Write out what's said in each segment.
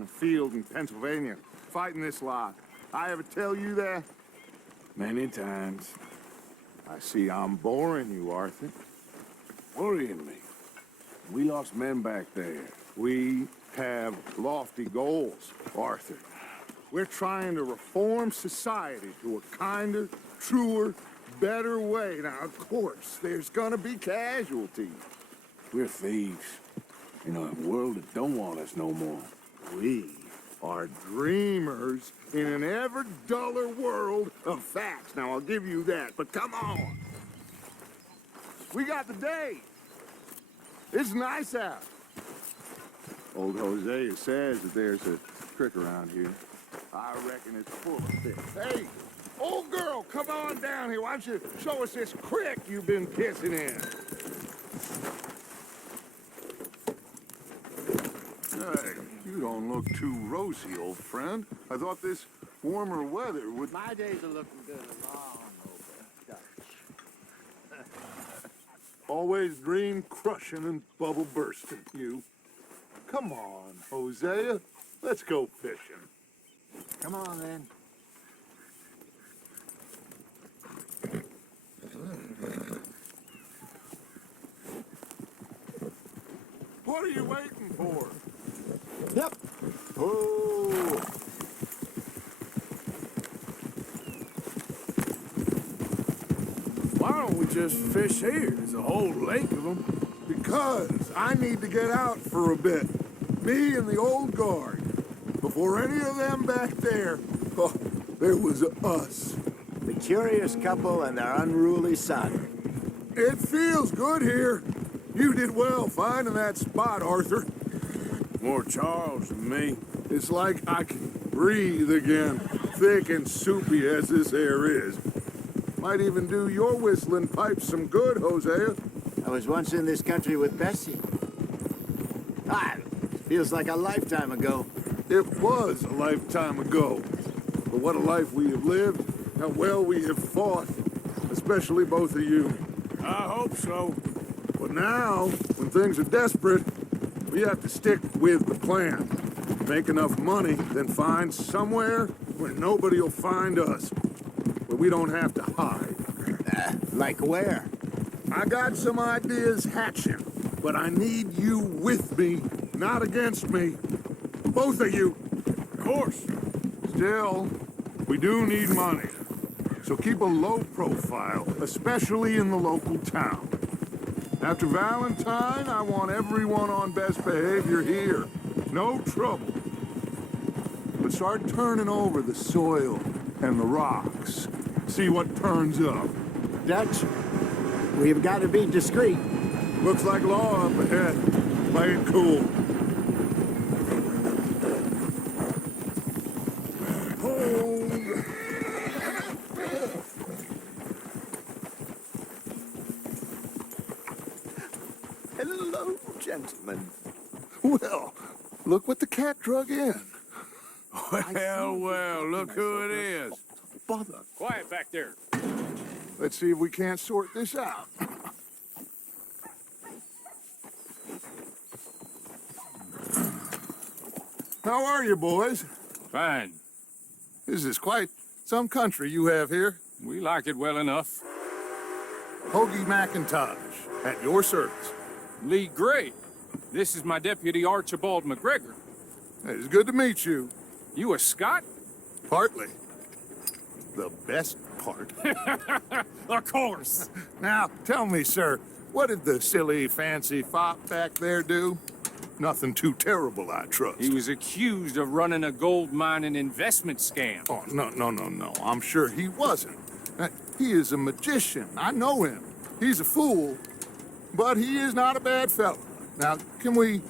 in the field in Pennsylvania, fighting this lot. I ever tell you that? Many times. I see I'm boring you, Arthur. Worrying me. We lost men back there. We have lofty goals, Arthur. We're trying to reform society to a kinder, truer, better way. Now, of course, there's gonna be casualties. We're thieves. In a world that don't want us no more. We are dreamers in an ever duller world of facts. Now, I'll give you that, but come on. We got the day. It's nice out. Old Hosea says that there's a creek around here. I reckon it's full of fish. Hey, old girl, come on down here. Why don't you show us this creek you've been pissing in? Hey, you don't look too rosy, old friend. I thought this warmer weather would... My days are looking good along over Dutch. Always dream crushing and bubble bursting, you. Come on, Hosea. Let's go fishing. Come on, then. What are you waiting for? Yep. Oh! Why don't we just fish here? There's a whole lake of them. Because I need to get out for a bit. Me and the old guard. Before any of them back there, oh, there was us. The curious couple and their unruly son. It feels good here. You did well finding that spot, Arthur. More Charles than me. It's like I can breathe again, thick and soupy as this air is. Might even do your whistling pipes some good, Hosea. I was once in this country with Bessie. Feels like a lifetime ago. It was a lifetime ago. But what a life we have lived, how well we have fought, especially both of you. I hope so. But now, when things are desperate, we have to stick with the plan. Make enough money, then find somewhere where nobody will find us. Where we don't have to hide. Like where? I got some ideas hatching, but I need you with me, not against me. Both of you. Of course. Still, we do need money. So keep a low profile, especially in the local town. After Valentine, I want everyone on best behavior here. No trouble. But start turning over the soil and the rocks. See what turns up. Dutch, we've got to be discreet. Looks like law up ahead. Play it cool. Hold. Hello, gentlemen. Well, look what the cat drug in. Well, look who it is. Bother. Quiet back there. Let's see if we can't sort this out. How are you, boys? Fine. This is quite some country you have here. We like it well enough. Hoagie McIntosh, at your service. Lee Gray. This is my deputy Archibald McGregor. It's good to meet you. You a Scot? Partly. The best part. Of course. Now, tell me, sir, what did the silly, fancy fop back there do? Nothing too terrible, I trust. He was accused of running a gold mining investment scam. Oh, no. I'm sure he wasn't. He is a magician. I know him. He's a fool, but he is not a bad fellow. Now, can we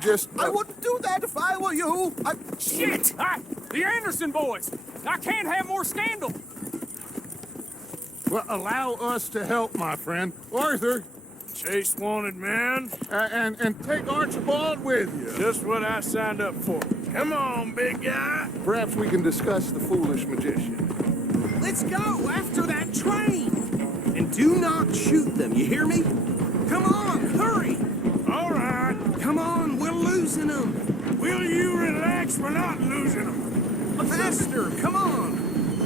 just... I wouldn't do that if I were you. Shit! The Anderson boys! I can't have more scandal! Well, allow us to help, my friend. Arthur, Chase wanted man. and take Archibald with you. Just what I signed up for. Come on, big guy. Perhaps we can discuss the foolish magician. Let's go after that train! And do not shoot them, you hear me? Come on, hurry! All right. Come on, we're losing them! Will you relax? We're not losing them. Faster, come on.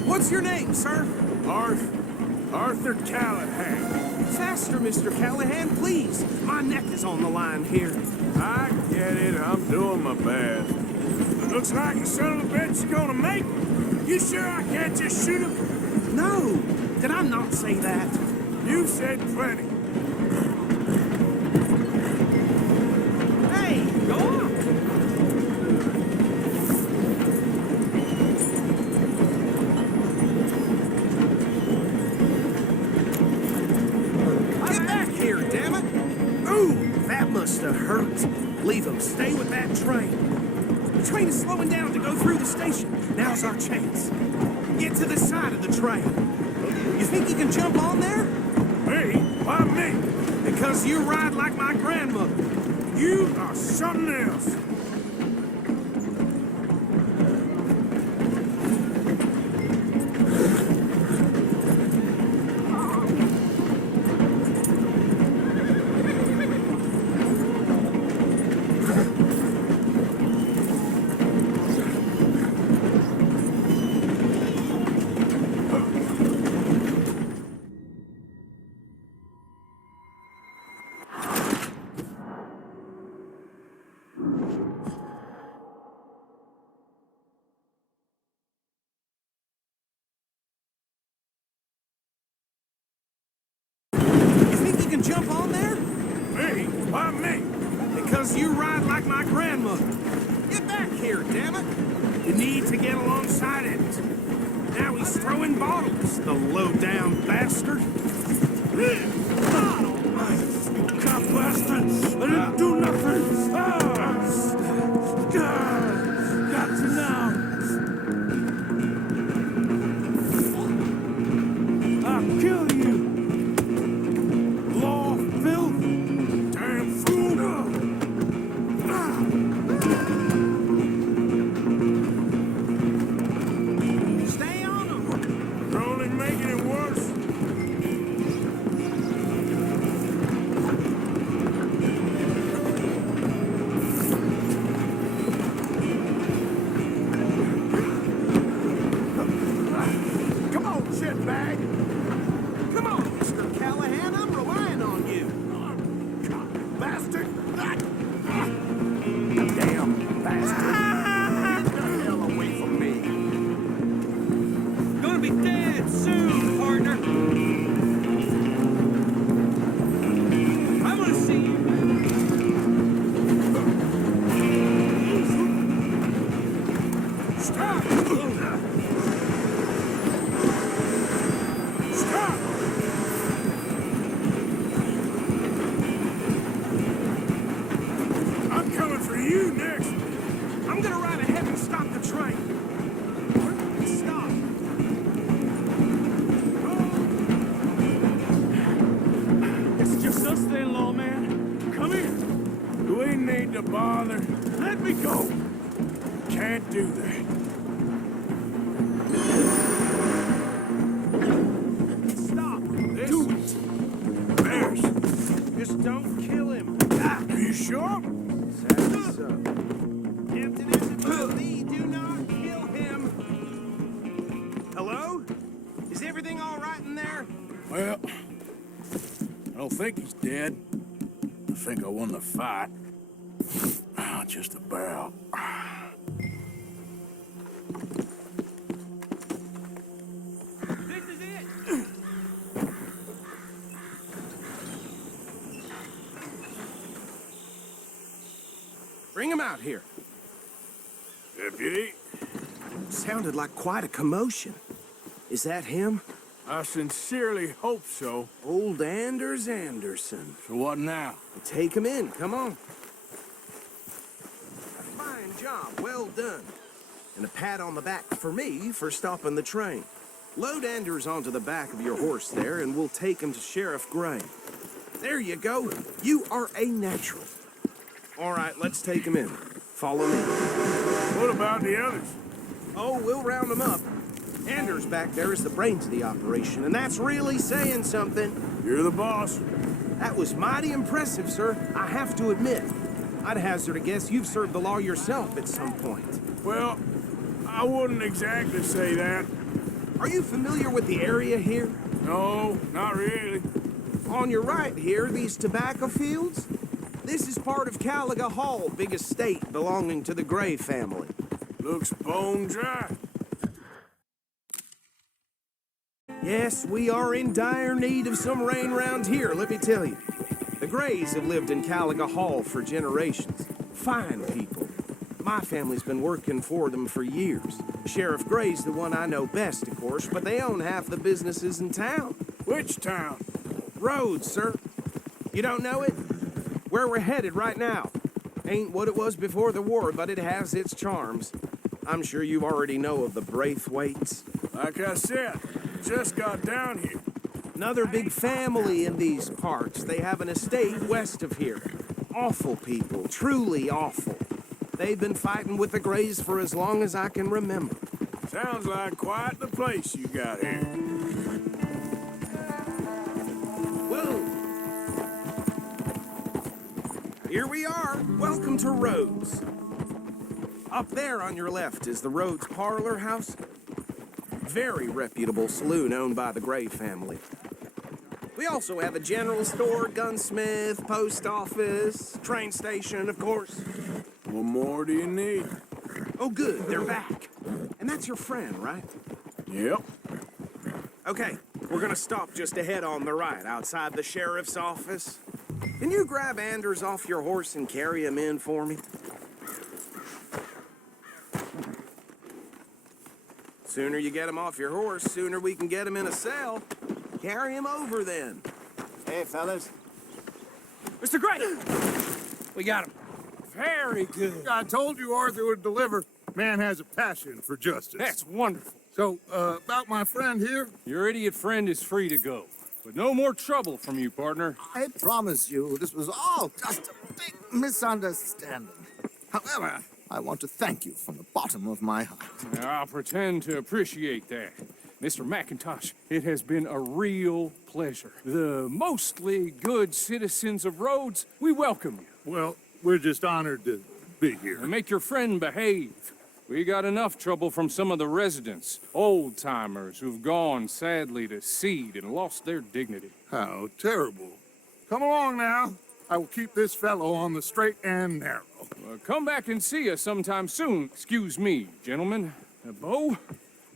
What's your name, sir? Arthur Callahan. Faster, Mr. Callahan, please. My neck is on the line here. I get it. I'm doing my best. Looks like the son of a bitch is gonna make it. You sure I can't just shoot him? No, did I not say that? You said plenty. Hey, go on. Get back here, damn it! Ooh, that must have hurt. Leave him. Stay with that train. The train is slowing down to go through the station. Now's our chance. Get to the side of the train. You think you can jump on there? Me? Why me? Because you ride like my grandmother. You are something else. You think you can jump on there? Me? Why me? Because you ride like my grandmother. Get back here, damn it! You need to get alongside it. Now he's throwing bottles, the low-down bastard. God almighty, you cop bastard! I didn't do nothing! Got to know! I'll kill you! Law, filth, damn fool! Stay on him! You're only making it worse. Come on, shitbag! Come on, Mr. Callahan, I'm relying on you. Bastard! Damn bastard! Get the hell away from me! Gonna be dead soon, partner. I'm gonna see you. Stop! Stop! I'm coming for you next. I'm gonna ride ahead and stop the train. Stop. It's just us then, lawman. Come here. Do we need to bother? Let me go. Can't do that. Stop. Do it. Bears. Just don't kill him. Are you sure? Sadly so. Captain Isabel Lee, do not kill him. Hello? Is everything all right in there? Well, I don't think he's dead. I think I won the fight. Just about. This is it. Bring him out here. Deputy, Sounded like quite a commotion. Is that him? I sincerely hope so. Old Anders Anderson. So what now? Take him in, come on. A fine job, well done. And a pat on the back for me for stopping the train. Load Anders onto the back of your horse there, and we'll take him to Sheriff Gray. There you go. You are a natural. All right, let's take him in. Follow me. What about the others? Oh, we'll round them up. Anders back there is the brains of the operation, and that's really saying something. You're the boss. That was mighty impressive, sir. I have to admit. I'd hazard a guess you've served the law yourself at some point. Well, I wouldn't exactly say that. Are you familiar with the area here? No, not really. On your right here, these tobacco fields? This is part of Caliga Hall, big estate belonging to the Gray family. Looks bone dry. Yes, we are in dire need of some rain round here, let me tell you. The Grays have lived in Caliga Hall for generations. Fine people. My family's been working for them for years. Sheriff Gray's the one I know best, of course, but they own half the businesses in town. Which town? Rhodes, sir. You don't know it? Where we're headed right now. Ain't what it was before the war, but it has its charms. I'm sure you already know of the Braithwaites. Like I said, just got down here. Another big family in these parts. They have an estate west of here. Awful people, truly awful. They've been fighting with the Grays for as long as I can remember. Sounds like quite the place you got here. Whoa! Here we are. Welcome to Rhodes. Up there on your left is the Rhodes Parlor House. Very reputable saloon owned by the Gray family. We also have a general store, gunsmith, post office, train station, of course. What more do you need? Oh, good, they're back. And that's your friend, right? Yep. Okay, we're gonna stop just ahead on the right, outside the sheriff's office. Can you grab Anders off your horse and carry him in for me? Sooner you get him off your horse, sooner we can get him in a cell. Carry him over, then. Hey, fellas. Mr. Gray! We got him. Very good. I told you Arthur would deliver. Man has a passion for justice. That's wonderful. So, about my friend here? Your idiot friend is free to go. But no more trouble from you, partner. I promise you, this was all just a big misunderstanding. However, I want to thank you from the bottom of my heart. Now, I'll pretend to appreciate that. Mr. McIntosh, it has been a real pleasure. The mostly good citizens of Rhodes, we welcome you. Well, we're just honored to be here. And make your friend behave. We got enough trouble from some of the residents, old-timers who've gone, sadly, to seed and lost their dignity. How terrible. Come along now. I will keep this fellow on the straight and narrow. Come back and see us sometime soon. Excuse me, gentlemen. Bo,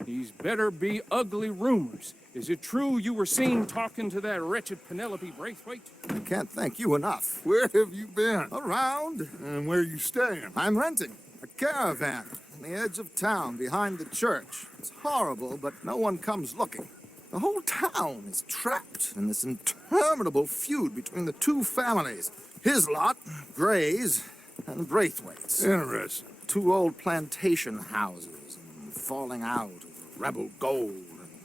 these better be ugly rumors. Is it true you were seen talking to that wretched Penelope Braithwaite? I can't thank you enough. Where have you been? Around, And where you staying? I'm renting a caravan on the edge of town behind the church. It's horrible, but no one comes looking. The whole town is trapped in this interminable feud between the two families. His lot, Gray's, and Braithwaite's. Interesting. Two old plantation houses and falling out of rebel gold,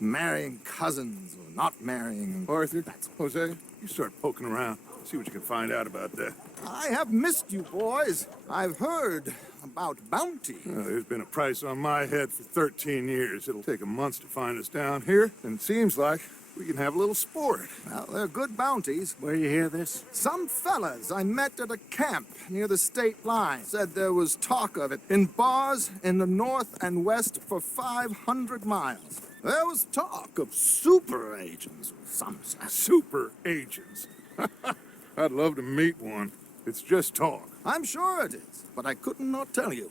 and marrying cousins or not marrying. Arthur, Jose, you start poking around. See what you can find out about that. I have missed you, boys. I've heard about bounty. There's been a price on my head for 13 years. It'll take a month to find us down here, and it seems like we can have a little sport. Well, they're good bounties. Where you hear this? Some fellas I met at a camp near the state line said there was talk of it in bars in the north and west for 500 miles. There was talk of super agents, some said. Super agents. I'd love to meet one. It's just talk. I'm sure it is, but I couldn't not tell you.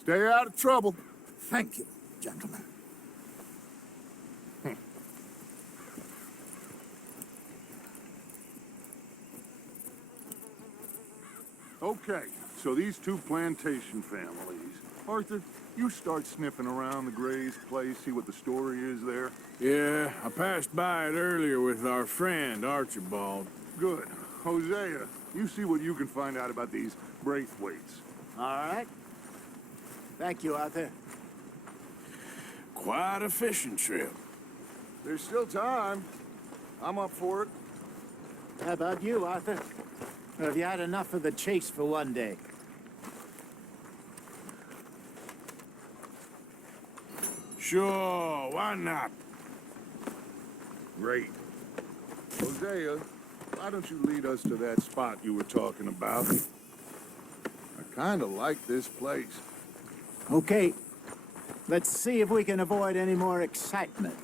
Stay out of trouble. Thank you, gentlemen. Okay, so these two plantation families. Arthur, you start sniffing around the Gray's place, see what the story is there. Yeah, I passed by it earlier with our friend, Archibald. Good. Hosea, you see what you can find out about these Braithwaites. All right. Thank you, Arthur. Quite a fishing trip. There's still time. I'm up for it. How about you, Arthur? Or have you had enough of the chase for one day? Sure, why not? Great. Hosea, why don't you lead us to that spot you were talking about? Kinda like this place. Okay, let's see if we can avoid any more excitement.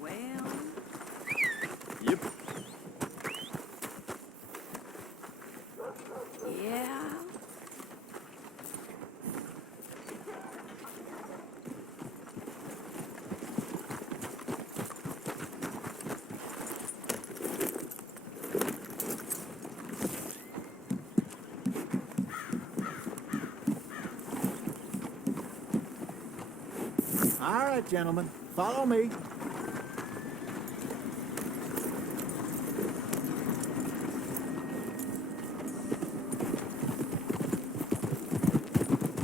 Well, Yep. yeah. All right, gentlemen, follow me.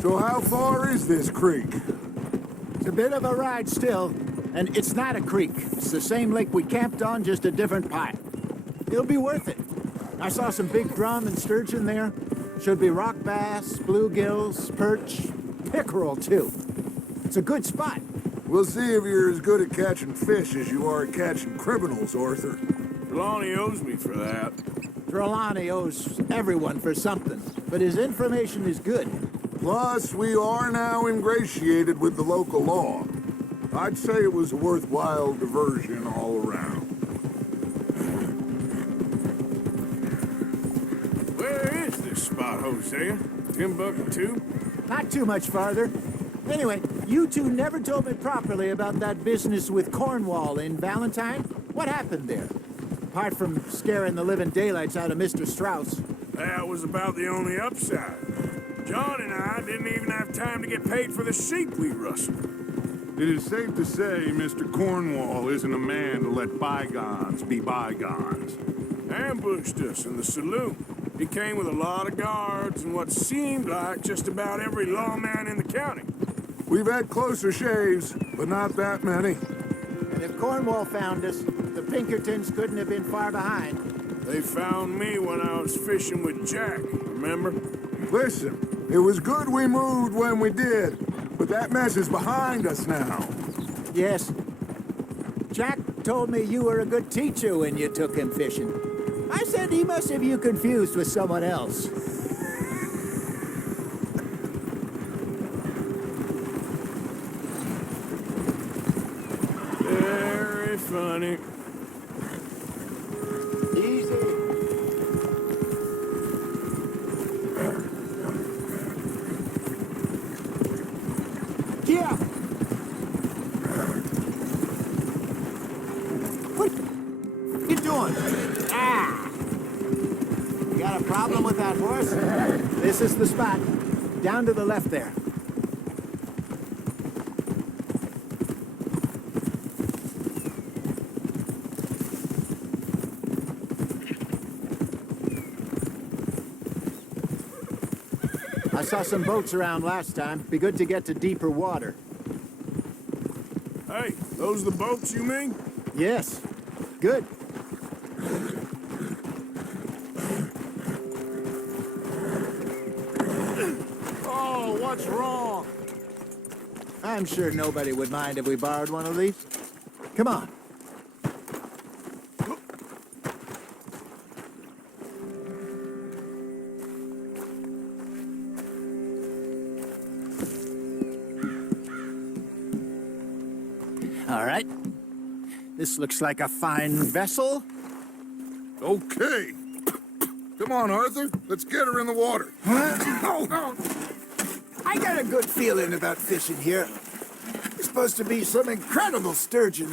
So how far is this creek? It's a bit of a ride still, and it's not a creek. It's the same lake we camped on, just a different pipe. It'll be worth it. I saw some big drum and sturgeon there. Should be rock bass, bluegills, perch, pickerel, too. It's a good spot. We'll see if you're as good at catching fish as you are at catching criminals, Arthur. Trelawney owes me for that. Trelawney owes everyone for something, but his information is good. Plus, we are now ingratiated with the local law. I'd say it was a worthwhile diversion all around. Where is this spot, Hosea? Timbuktu? Not too much farther. Anyway, you two never told me properly about that business with Cornwall in Valentine. What happened there? Apart from scaring the living daylights out of Mr. Strauss. That was about the only upside. John and I didn't even have time to get paid for the sheep we rustled. It is safe to say Mr. Cornwall isn't a man to let bygones be bygones. Ambushed us in the saloon. He came with a lot of guards and what seemed like just about every lawman in the county. We've had closer shaves, but not that many. And if Cornwall found us, the Pinkertons couldn't have been far behind. They found me when I was fishing with Jack, remember? Listen, it was good we moved when we did, but that mess is behind us now. Yes. Jack told me you were a good teacher when you took him fishing. I said he must have you confused with someone else. Very funny. Easy. Yeah. What you doing? Ah. You got a problem with that horse? This is the spot. Down to the left there. I saw some boats around last time. Be good to get to deeper water. Hey, those the boats you mean? Yes. Good. Oh, what's wrong? I'm sure nobody would mind if we borrowed one of these. Come on. All right. This looks like a fine vessel. Okay. Come on, Arthur. Let's get her in the water. Oh, I got a good feeling about fishing here. There's supposed to be some incredible sturgeon.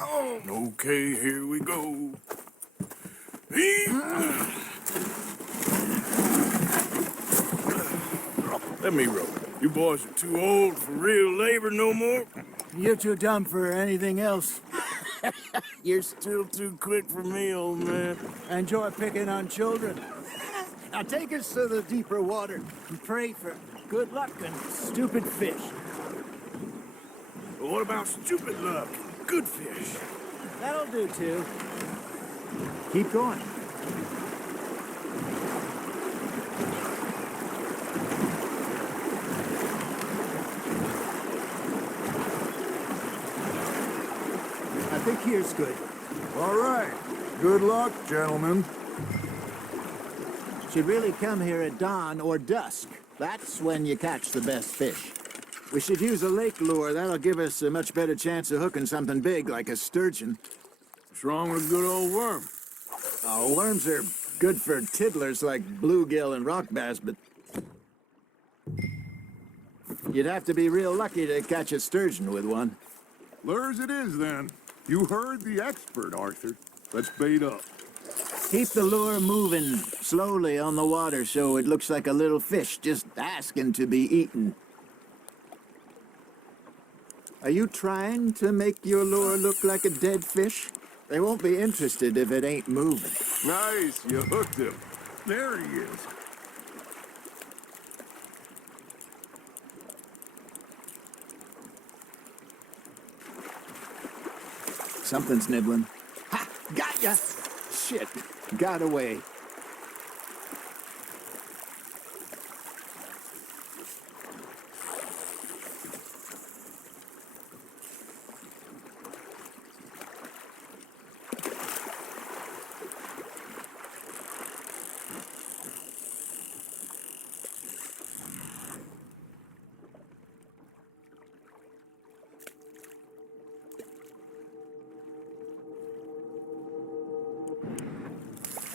Oh, Okay, here we go. Let me row. You boys are too old for real labor no more. you're too dumb for anything else. You're still too quick for me, old man. Enjoy picking on children. Now take us to the deeper water and pray for good luck and stupid fish. But what about stupid luck? Good fish. That'll do too. Keep going. I think here's good. All right. Good luck, gentlemen. Should really come here at dawn or dusk. That's when you catch the best fish. We should use a lake lure. That'll give us a much better chance of hooking something big like a sturgeon. What's wrong with a good old worm? Oh, worms are good for tiddlers like bluegill and rock bass, but you'd have to be real lucky to catch a sturgeon with one. Lures it is, then. You heard the expert, Arthur. Let's bait up. Keep the lure moving slowly on the water so it looks like a little fish just asking to be eaten. Are you trying to make your lure look like a dead fish? They won't be interested if it ain't moving. Nice, you hooked him. There he is. Something's nibbling. Ha! Got ya! Shit, got away.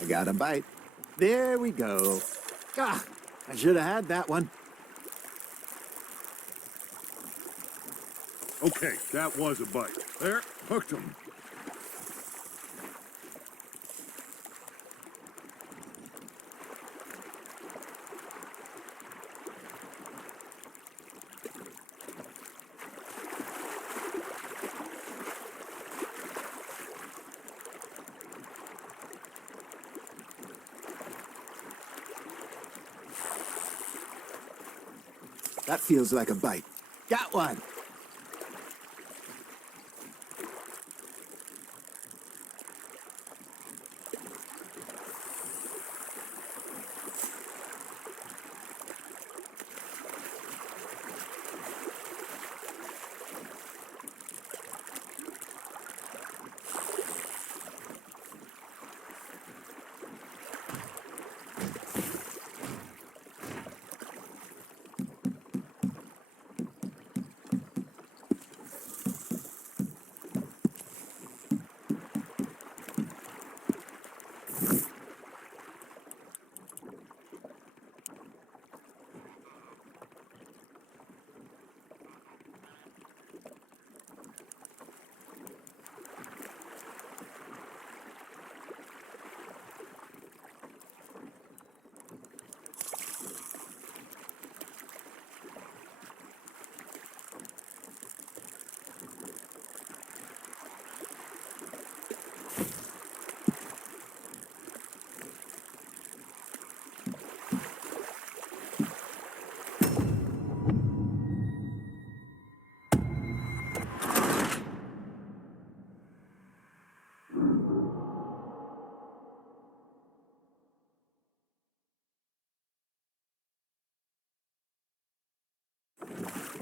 I got a bite. There we go. Ah, I should have had that one. Okay, that was a bite. There, hooked him. That feels like a bite. Got one.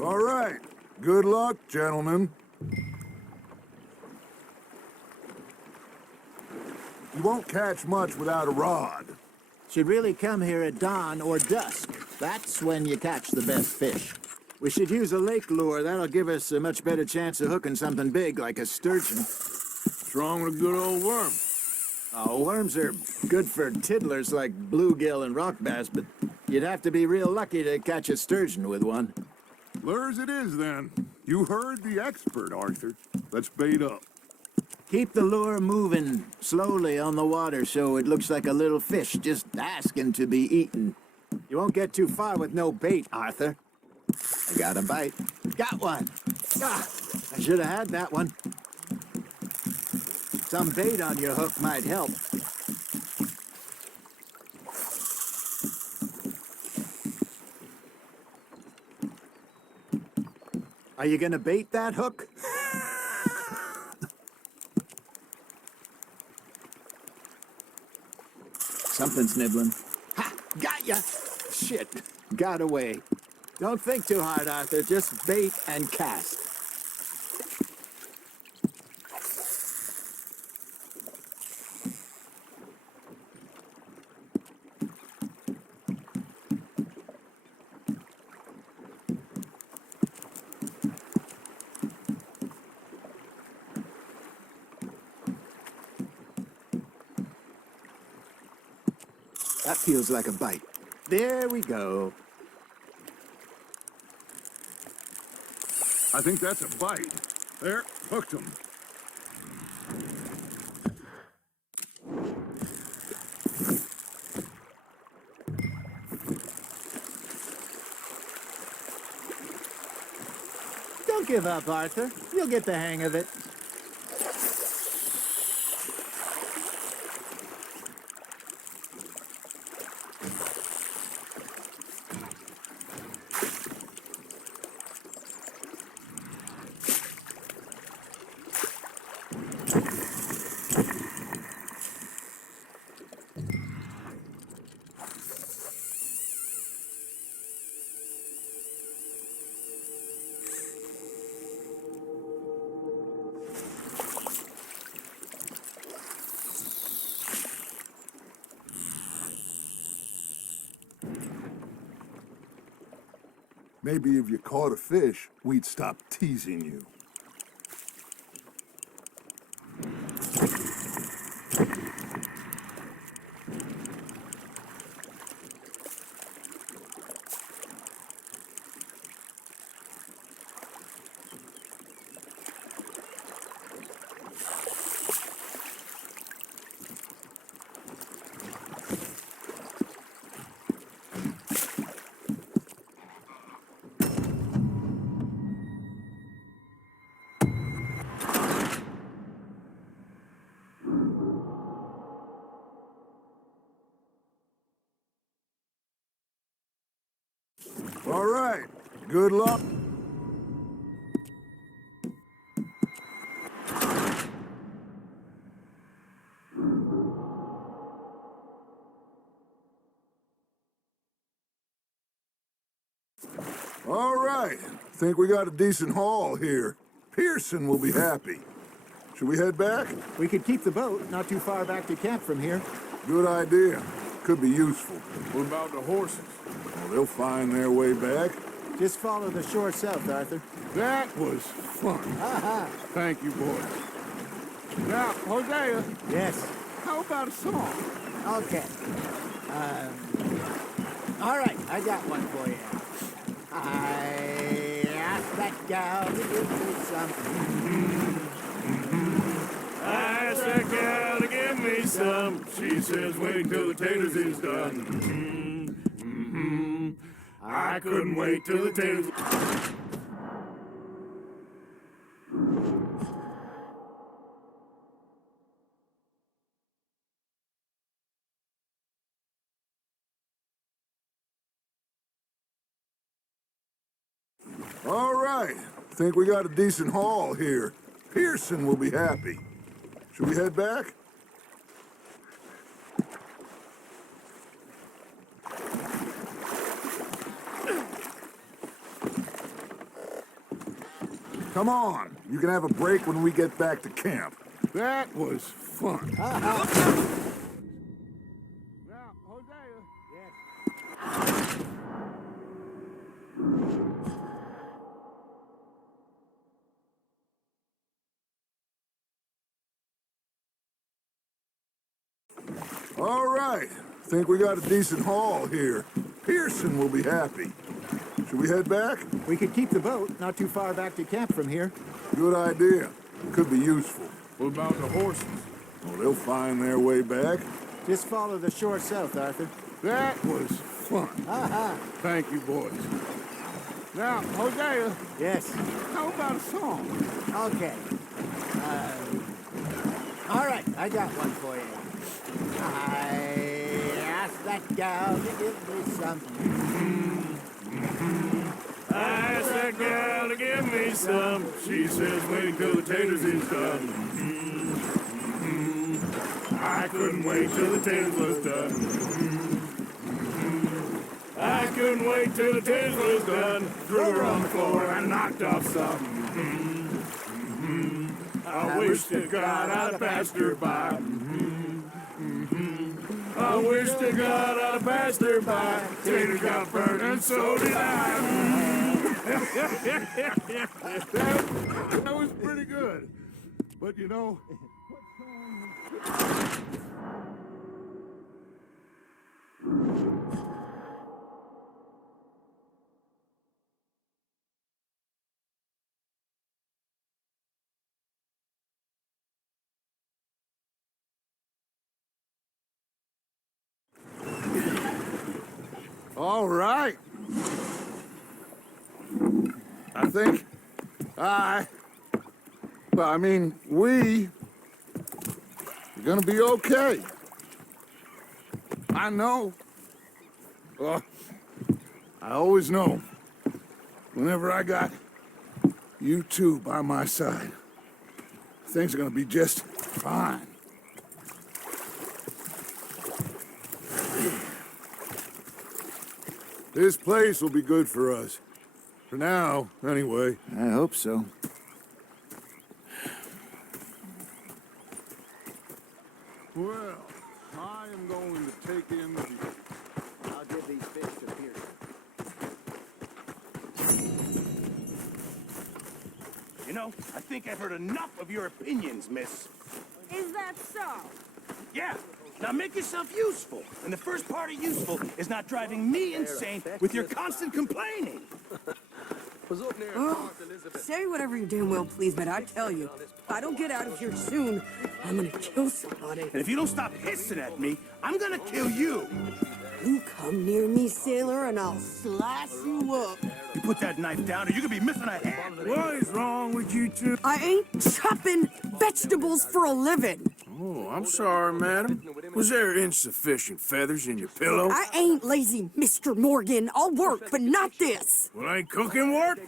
All right. Good luck, gentlemen. You won't catch much without a rod. Should really come here at dawn or dusk. That's when you catch the best fish. We should use a lake lure. That'll give us a much better chance of hooking something big like a sturgeon. What's wrong with a good old worm? Oh, worms are good for tiddlers like bluegill and rock bass, but you'd have to be real lucky to catch a sturgeon with one. Lures it is, then. You heard the expert, Arthur. Let's bait up. Keep the lure moving slowly on the water so it looks like a little fish just asking to be eaten. You won't get too far with no bait, Arthur. I got a bite. Got one. Ah, I should have had that one. Some bait on your hook might help. Are you gonna bait that hook? Something's nibbling. Ha! Got ya! Shit, got away. Don't think too hard, Arthur. Just bait and cast. feels like a bite. There we go. I think that's a bite. There, hooked him. Don't give up, Arthur. You'll get the hang of it. Maybe if you caught a fish, we'd stop teasing you. All right, good luck. All right, think we got a decent haul here. Pearson will be happy. Should we head back? We could keep the boat not too far back to camp from here. Good idea. Could be useful. What about the horses? Well, they'll find their way back. Just follow the shore south, Arthur. That was fun. Thank you, boys. Now, Hosea, Yes. how about a song? Okay. All right, I got one for you. I asked that gal to give me something. I asked that gal to give me some. She says, wait till the taters is done. I couldn't wait till the taters. All right, think we got a decent haul here. Pearson will be happy. Should we head back? Come on, you can have a break when we get back to camp. That was fun. Uh-huh. Now, Hosea, Yes. All right, think we got a decent haul here. Pearson will be happy. Should we head back? We could keep the boat not too far back to camp from here. Good idea. Could be useful. What about the horses? Well, they'll find their way back. Just follow the shore south, Arthur. that was fun. Thank you, boys. Now, Hosea, Yes. how about a song? Okay. All right, I got one for you. I asked that gal to give me something. I asked that gal to give me some. She says, wait till the taters is done. I couldn't wait till the taters was done. I couldn't wait till the taters was done. Threw her on the floor and knocked off something. I wish to God I'd have passed her by. I wish to God I'd have passed her by. Tater got burned and so did I. That was pretty good. But you know, All right. I think we are gonna be okay. I know. Well, I always know. Whenever I got you two by my side, things are gonna be just fine. This place will be good for us. For now, anyway. I hope so. Well, I am going to take in the view. I'll give these fish to Pierce. You know, I think I've heard enough of your opinions, miss. Is that so? Yeah. Now make yourself useful. And the first part of useful is not driving me insane with your constant complaining. Oh, say whatever you damn well please, but I tell you, if I don't get out of here soon, I'm gonna kill somebody. And if you don't stop hissing at me, I'm gonna kill you. You come near me, sailor, and I'll slice you up. You put that knife down or you could be missing a hand. What is wrong with you two? I ain't chopping vegetables for a living. Oh, I'm sorry, madam. Was there insufficient feathers in your pillow? I ain't lazy, Mr. Morgan. I'll work, but not this. Well, ain't cooking work?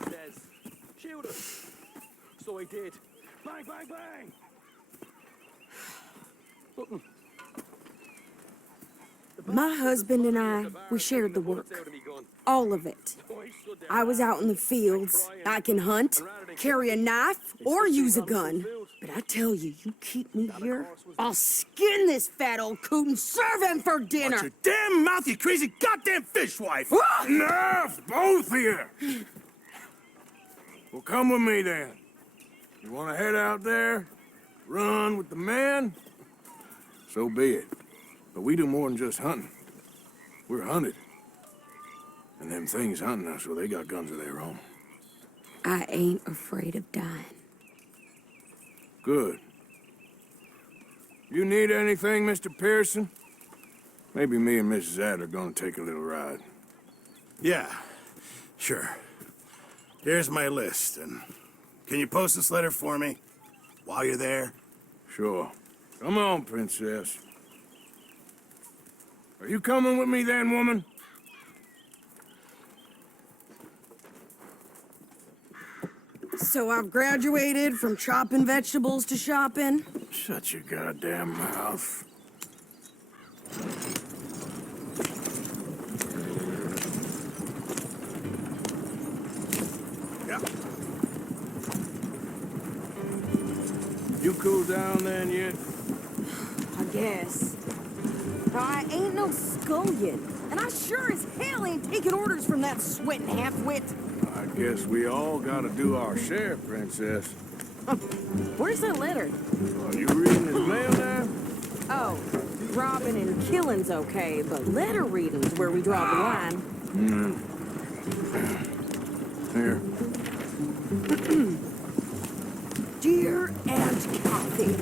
Shoot us. So he did. Bang, bang, bang. My husband and I, we shared the work. All of it. I was out in the fields. I can hunt, carry a knife, or use a gun. But I tell you, you keep me here, I'll skin this fat old coot and serve him for dinner. Watch your damn mouth, you crazy goddamn fishwife. Enough, both of you! Well, come with me then. You want to head out there, run with the men? So be it. But we do more than just hunting. We're hunted. And them things hunting us, well, they got guns of their own. I ain't afraid of dying. Good. You need anything, Mr. Pearson? Maybe me and Mrs. Adler are gonna take a little ride. Yeah, sure. Here's my list, and can you post this letter for me while you're there? Sure. Come on, Princess. Are you coming with me then, woman? So I've graduated from chopping vegetables to shopping. Shut your goddamn mouth. Yeah. You cool down then yet? I guess. Now, I ain't no scullion, and I sure as hell ain't taking orders from that sweating half-wit. I guess we all gotta do our share, Princess. Where's that letter? Are you reading his mail now? Oh, robbing and killing's okay, but letter reading's where we draw the line. Here. Dear Aunt Kathy,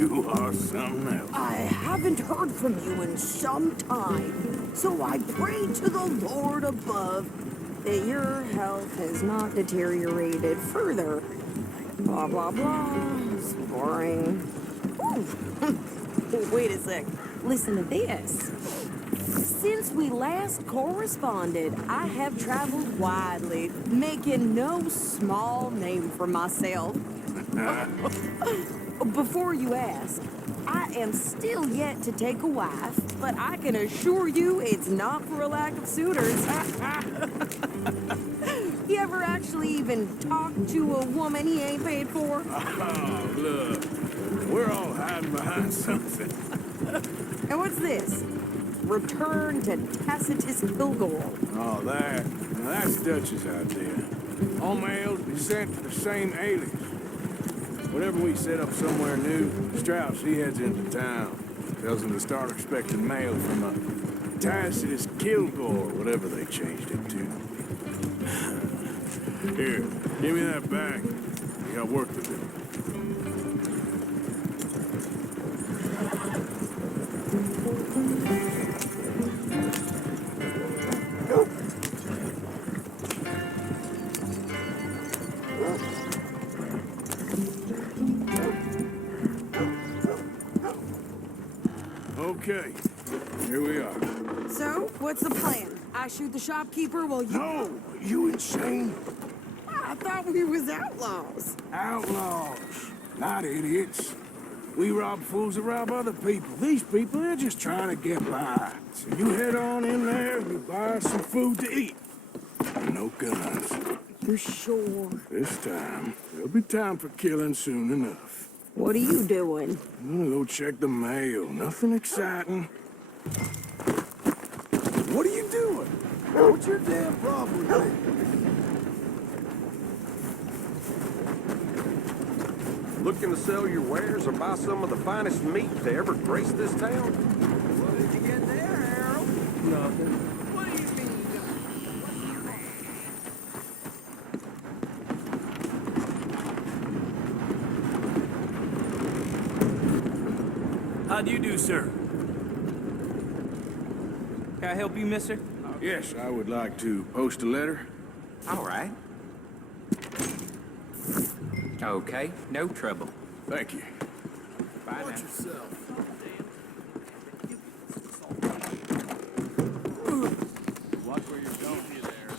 You are something else. I haven't heard from you in some time, so I pray to the Lord above that your health has not deteriorated further. Blah, blah, blah. It's boring. Ooh. Wait a sec. Listen to this. Since we last corresponded, I have traveled widely, making no small name for myself. Before you ask, I am still yet to take a wife, but I can assure you it's not for a lack of suitors. You ever actually even talked to a woman he ain't paid for? Oh, look. We're all hiding behind something. And what's this? Return to Tacitus Kilgore. Oh, that's Dutch's idea. All mails be sent to the same alias. Whenever we set up somewhere new, Strauss, he heads into town. Tells them to start expecting mail from Tacitus Kilgore, whatever they changed it to. Here, give me that bag. We got work to do. Okay, here we are. So, what's the plan? I shoot the shopkeeper while you... No, you insane? I thought we was outlaws. Outlaws, not idiots. We rob fools that rob other people. These people, they're just trying to get by. So you head on in there and you buy us some food to eat. No guns. You're sure? This time, there'll be time for killing soon enough. What are you doing? I'm gonna go check the mail. Nothing exciting. What are you doing? What's your damn problem with me? Looking to sell your wares or buy some of the finest meat to ever grace this town? What did you get there, Harold? Nothing. What do you mean? How do you do, sir? Can I help you, mister? Yes, I would like to post a letter. All right. Okay, no trouble. Thank you. Bye Watch now. yourself. Watch where you're going. There.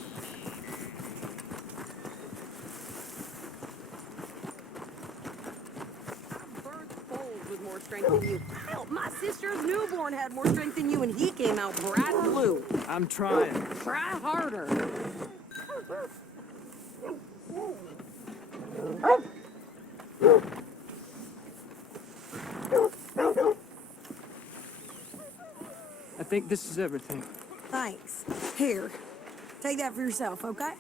Burnt bowls with more strength than you. Hell, my sister's newborn had more strength than you, and he came out bright blue. I'm trying. Try harder. I think this is everything. Thanks. Here, take that for yourself, okay?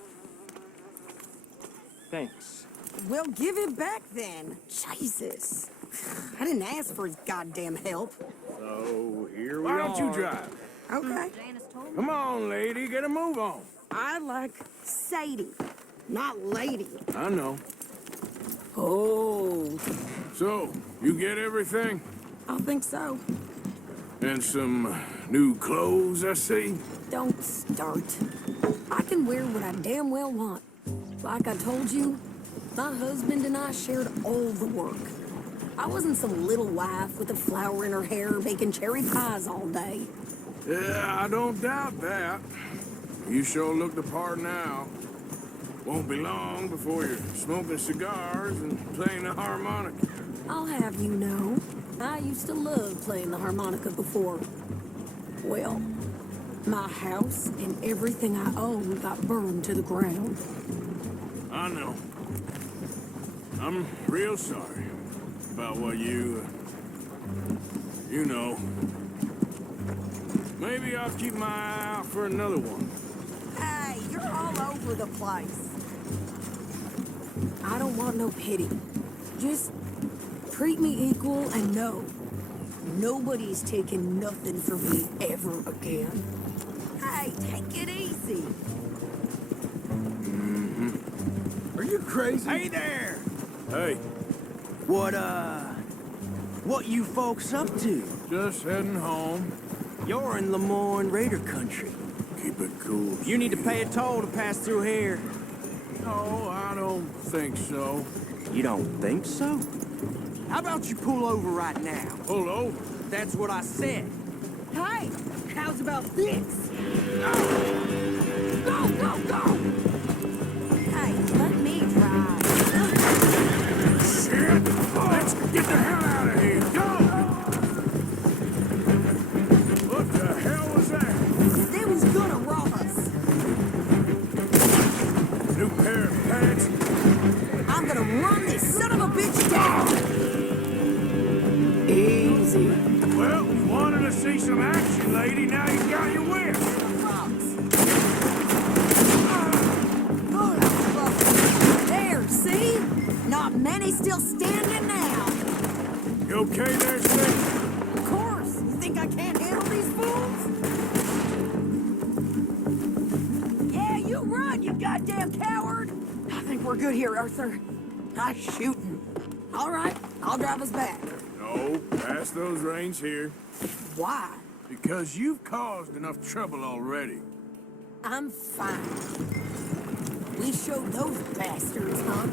Thanks. Well, give it back then. Jesus. I didn't ask for his goddamn help. So, here we are. Why don't you drive? Okay. Come on, lady, get a move on. I like Sadie, not lady. I know. Oh, So, you get everything? I think so. And some new clothes, I see? Don't start. I can wear what I damn well want. Like I told you, my husband and I shared all the work. I wasn't some little wife with a flower in her hair baking cherry pies all day. Yeah, I don't doubt that. You sure look the part now. Won't be long before you're smoking cigars and playing the harmonica. I'll have you know, I used to love playing the harmonica before. Well, my house and everything I own got burned to the ground. I know. I'm real sorry about what you know. Maybe I'll keep my eye out for another one. Hey, you're all over the place. I don't want no pity. Just treat me equal and know nobody's taking nothing from me ever again. Hey, take it easy. Are you crazy? Hey there! Hey, What you folks up to? just heading home. You're in Lemoyne Raider country. Keep it cool. You need to pay a toll to pass through here. No, I don't think so. You don't think so? How about you pull over right now? Pull over. That's what I said. Hey, how's about this? Go, go, go! Hey, let me drive. Shit! Let's get the hell out of here. Go! What the hell was that? They was gonna rob us. New pair of pants? I'm gonna run this son of a bitch down. Easy. Well, you wanted to see some action, lady. Now you got your whip. There, see? Not many still standing now. You okay there, Steve? Of course. You think I can't handle these fools? you goddamn coward! I think we're good here, Arthur. Nice shooting. All right, I'll drive us back. No, pass those reins here. Why? Because you've caused enough trouble already. I'm fine. We showed those bastards, huh?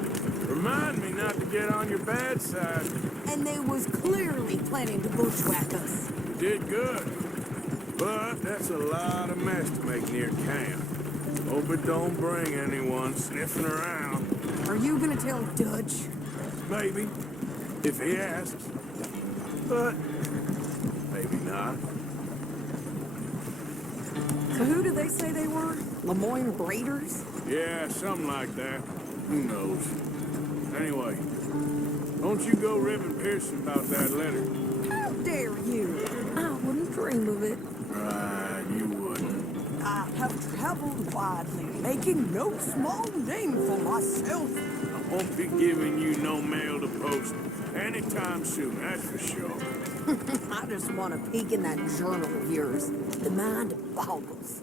Remind me not to get on your bad side. And they was clearly planning to bushwhack us. You did good. But that's a lot of mess to make near camp. Hope it don't bring anyone sniffing around. Are you gonna tell Dutch? Maybe, if he asks. But maybe not. So who did they say they were? Lemoyne Raiders? Yeah, something like that. Who knows? Anyway, don't you go ribbing Pearson about that letter. How dare you? I wouldn't dream of it. Right, you wouldn't. I have traveled widely, making no small name for myself. I won't be giving you no mail to post anytime soon, that's for sure. I just want to peek in that journal of yours. The mind boggles.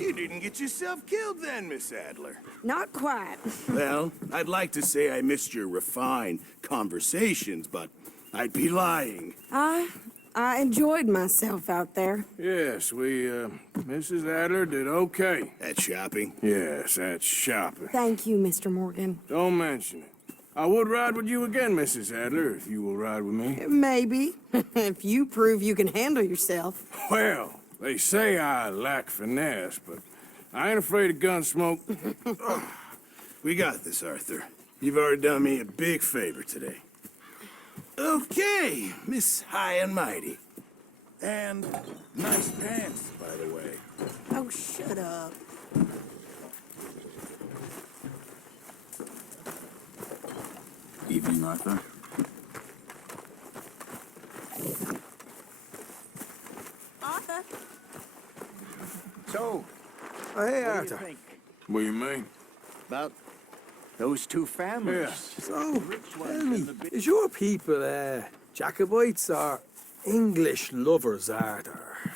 You didn't get yourself killed then, Miss Adler. Not quite. Well, I'd like to say I missed your refined conversations, but I'd be lying. I enjoyed myself out there. Yes, Mrs. Adler did okay. At shopping? Yes, that's shopping. Thank you, Mr. Morgan. Don't mention it. I would ride with you again, Mrs. Adler, if you will ride with me. Maybe. If you prove you can handle yourself. Well, they say I lack finesse, but I ain't afraid of gun smoke. We got this, Arthur. You've already done me a big favor today. Okay, Miss High and Mighty. And nice pants, by the way. Oh, shut up. Evening, Arthur. Arthur? So, Hey, what do Arthur. you think What do you mean? about those two families? Yeah. So, tell me, is your people, Jacobites or English lovers, Arthur?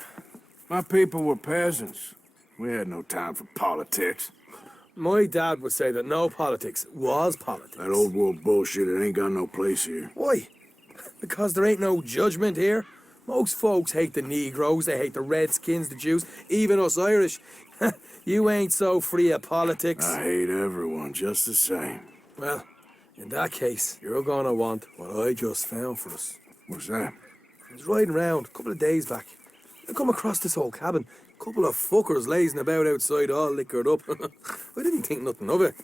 My people were peasants. We had no time for politics. My dad would say that no politics was politics. That old world bullshit, it ain't got no place here. Why? Because there ain't no judgment here. Most folks hate the Negroes, they hate the Redskins, the Jews, even us Irish. You ain't so free of politics. I hate everyone just the same. Well, in that case, you're gonna want what I just found for us. What's that? I was riding round a couple of days back. I come across this old cabin. Couple of fuckers lazing about outside all liquored up. I didn't think nothing of it.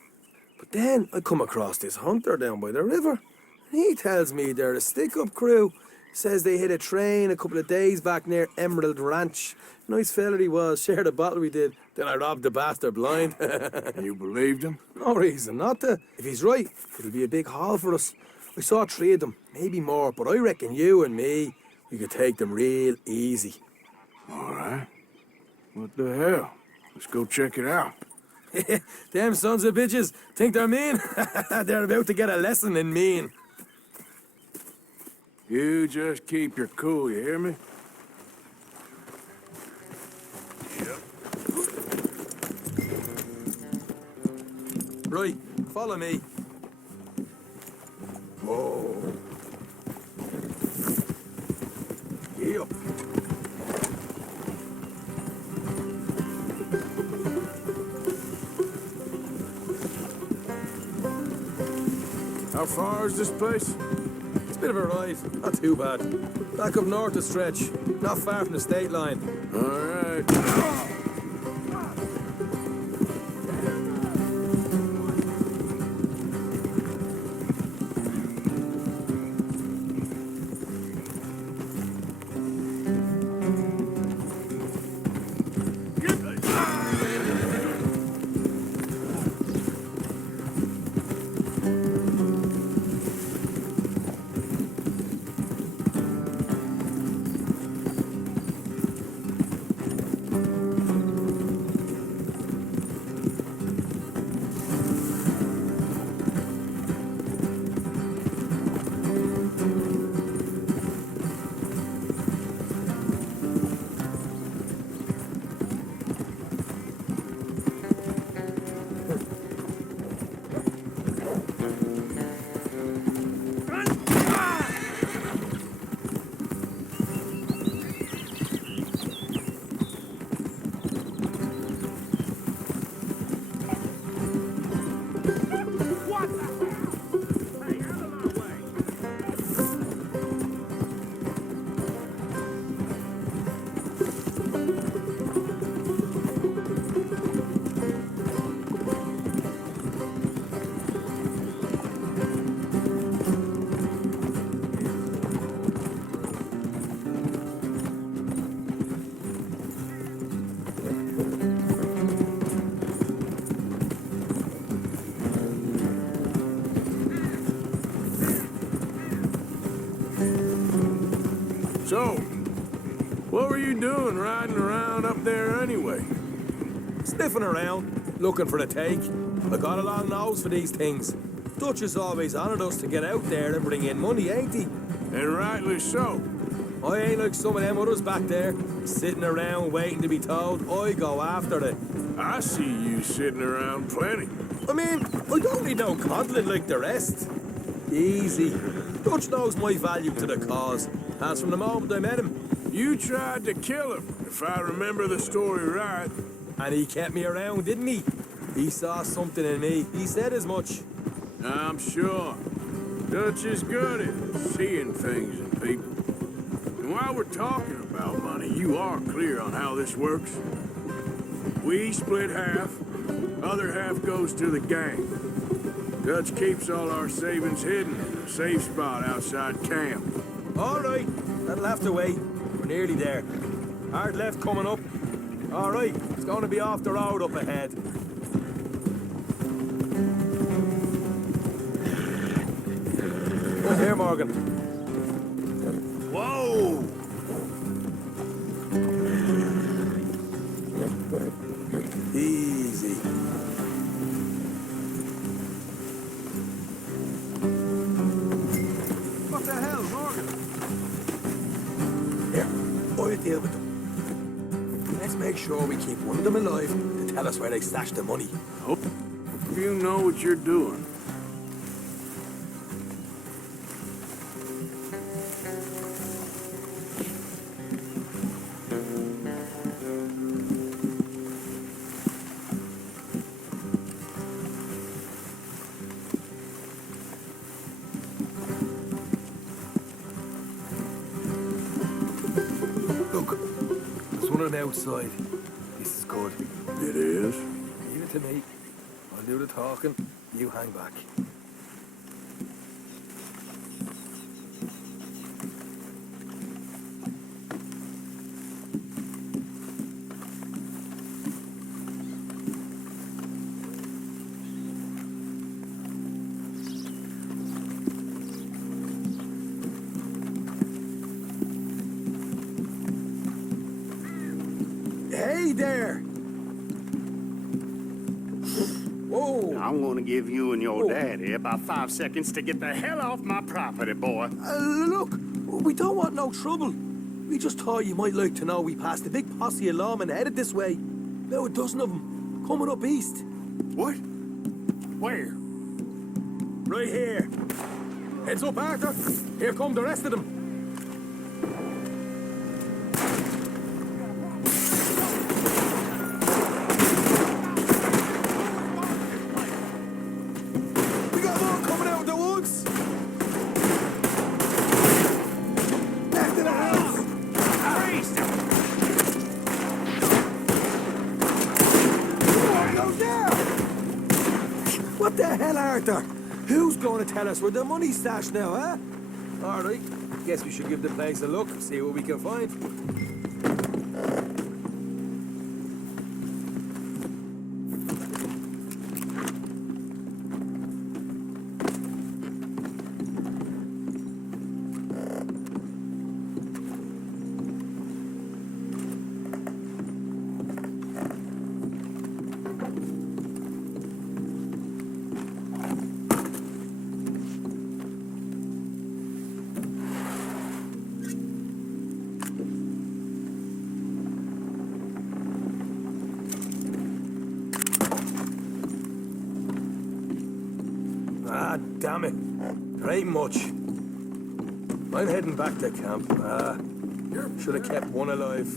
But then I come across this hunter down by the river. He tells me they're a stick-up crew. Says they hit a train a couple of days back near Emerald Ranch. Nice fella he was, shared a bottle we did. Then I robbed the bastard blind. You believed him? No reason not to. If he's right, it'll be a big haul for us. I saw 3 of them, maybe more, but I reckon you and me, we could take them real easy. All right. What the hell? Let's go check it out. Them sons of bitches think they're mean. They're about to get a lesson in mean. You just keep your cool, you hear me? Right, follow me. Oh. Yep. How far is this place? It's a bit of a ride, not too bad. Back up north a stretch, not far from the state line. All right. So, what were you doing riding around up there anyway? Sniffing around, looking for the take. I got a long nose for these things. Dutch is always honored us to get out there and bring in money, ain't he? And rightly so. I ain't like some of them others back there, sitting around waiting to be told. I go after it. I see you sitting around plenty. I mean, I don't need no coddling like the rest. Easy. Dutch knows my value to the cause, as from the moment I met him. You tried to kill him, if I remember the story right. And he kept me around, didn't he? He saw something in me. He said as much. I'm sure. Dutch is good at seeing things in people. And while we're talking about money, you are clear on how this works. We split half, other half goes to the gang. Dutch keeps all our savings hidden in a safe spot outside camp. All right, that'll have to wait. We're nearly there. Hard left coming up. All right, it's going to be off the road up ahead. Here, Morgan. Whoa! Easy. What the hell, Morgan? Here, I'll deal with them. Let's make sure we keep one of them alive to tell us where they stashed the money. Hope you know what you're doing. Look, there's one on the outside. This is good. It is? Leave it to me. I'll do the talking. You hang back. Hey there! Whoa! I'm gonna give you and your daddy about 5 seconds to get the hell off my property, boy. Look, we don't want no trouble. We just thought you might like to know we passed a big posse of lawmen headed this way. About a dozen of them, coming up east. What? Where? Right here. Heads up, Arthur. Here come the rest of them. We got more coming out of the woods. Back to the house. Go down. What the hell, Arthur? Who's going to tell us where the money's stashed now, huh? All right. Guess we should give the place a look, see what we can find. Ah, damn it. There ain't much. I'm heading back to camp. Should have kept one alive.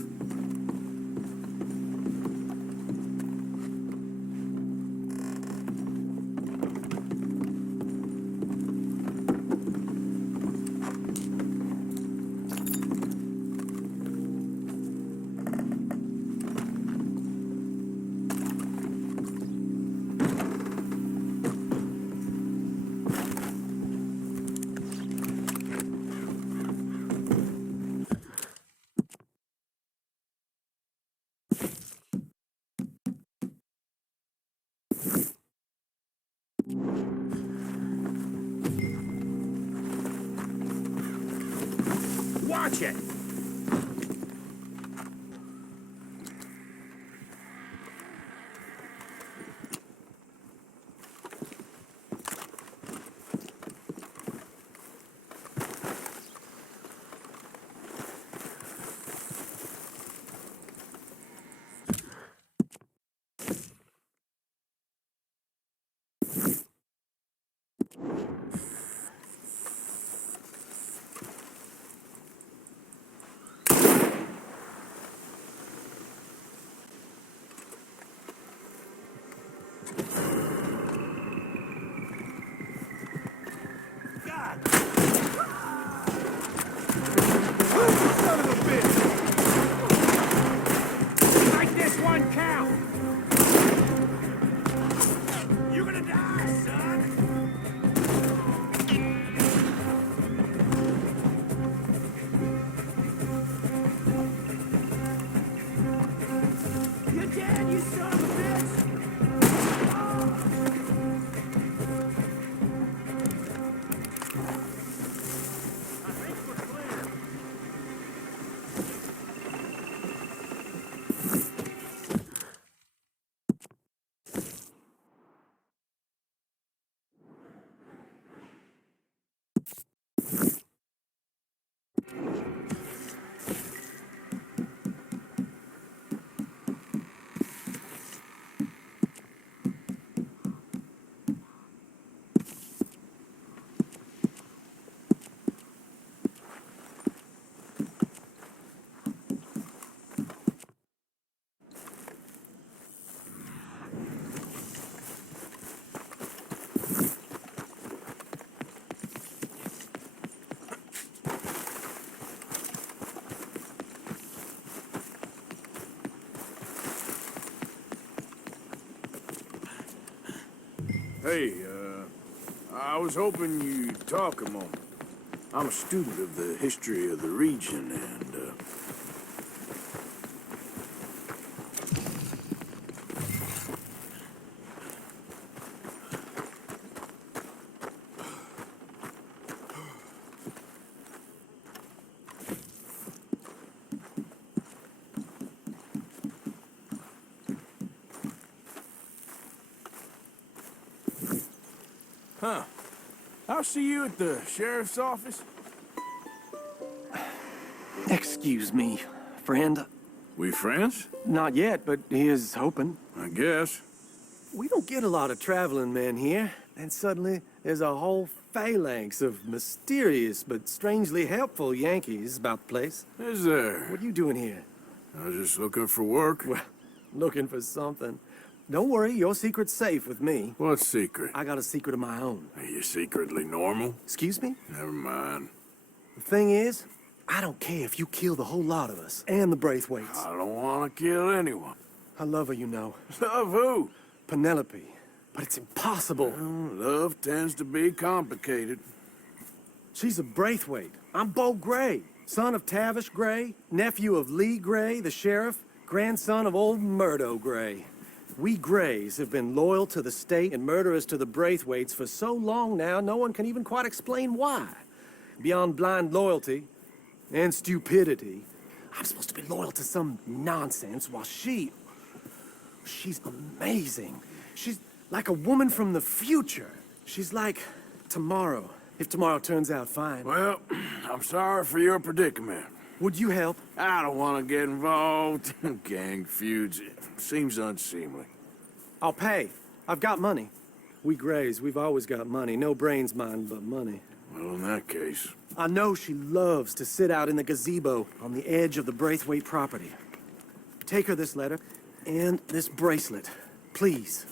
Watch it! Son of a bitch! Make this one count! You're gonna die, son! You're dead, you son of a bitch! I think we're clear. Hey, I was hoping you'd talk a moment. I'm a student of the history of the region, and, Huh. I'll see you at the sheriff's office. Excuse me, friend. We friends? Not yet, but he is hoping. I guess. We don't get a lot of traveling men here, and suddenly there's a whole phalanx of mysterious but strangely helpful Yankees about the place. Is there? What are you doing here? I was just looking for work. Well, looking for something. Don't worry, your secret's safe with me. What secret? I got a secret of my own. Are you secretly normal? Excuse me? Never mind. The thing is, I don't care if you kill the whole lot of us, and the Braithwaites. I don't want to kill anyone. I love her, you know. Love who? Penelope. But it's impossible. Well, love tends to be complicated. She's a Braithwaite. I'm Bo Gray, son of Tavish Gray, nephew of Lee Gray, the sheriff, grandson of old Murdo Gray. We Grays have been loyal to the state and murderous to the Braithwaites for so long now, no one can even quite explain why. Beyond blind loyalty and stupidity, I'm supposed to be loyal to some nonsense while she's amazing. She's like a woman from the future. She's like tomorrow, if tomorrow turns out fine. Well, I'm sorry for your predicament. Would you help? I don't want to get involved. Gang feuds. It seems unseemly. I'll pay. I've got money. We Grays, we've always got money. No brains, mind, but money. Well, in that case... I know she loves to sit out in the gazebo on the edge of the Braithwaite property. Take her this letter and this bracelet, please.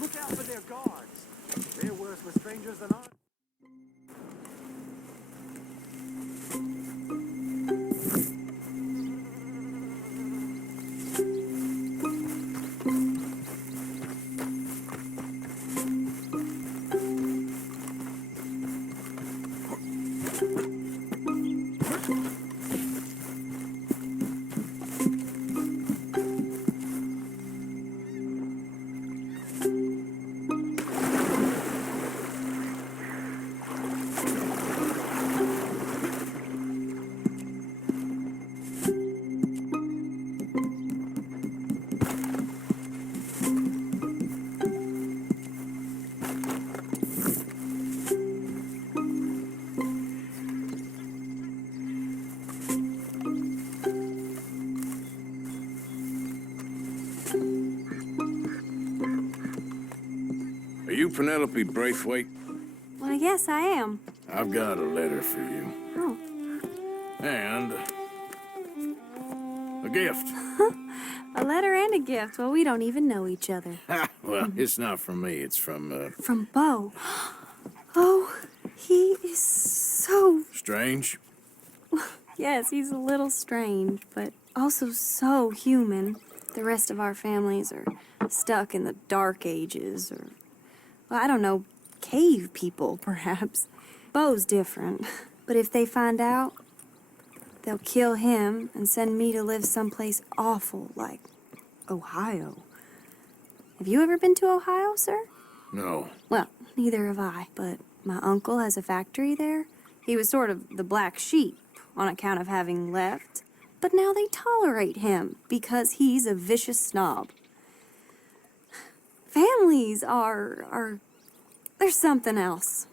Look out for their guards. They're worse with strangers than ours. you Penelope Braithwaite? Well, yes, I am. I've got a letter for you. Oh. And a gift. A letter and a gift. Well, we don't even know each other. Well, it's not from me. It's from, From Bo. Oh, he is so... Strange. Yes, he's a little strange, but also so human. The rest of our families are stuck in the Dark Ages, or, well, I don't know, cave people, perhaps. Bo's different, but if they find out, they'll kill him and send me to live someplace awful like Ohio. Have you ever been to Ohio, sir? No. Well, neither have I, but my uncle has a factory there. He was sort of the black sheep on account of having left, but now they tolerate him because he's a vicious snob. Families are there's something else.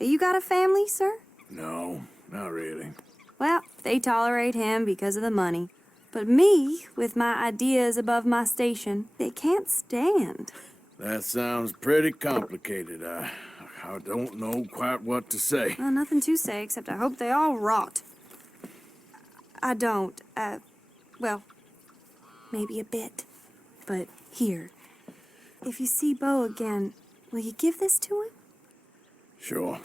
You got a family, sir? No, not really. Well, they tolerate him because of the money. But me, with my ideas above my station, they can't stand. That sounds pretty complicated. I don't know quite what to say. Well, nothing to say, except I hope they all rot. I don't, well, maybe a bit. But here, if you see Bo again, will you give this to him? Sure.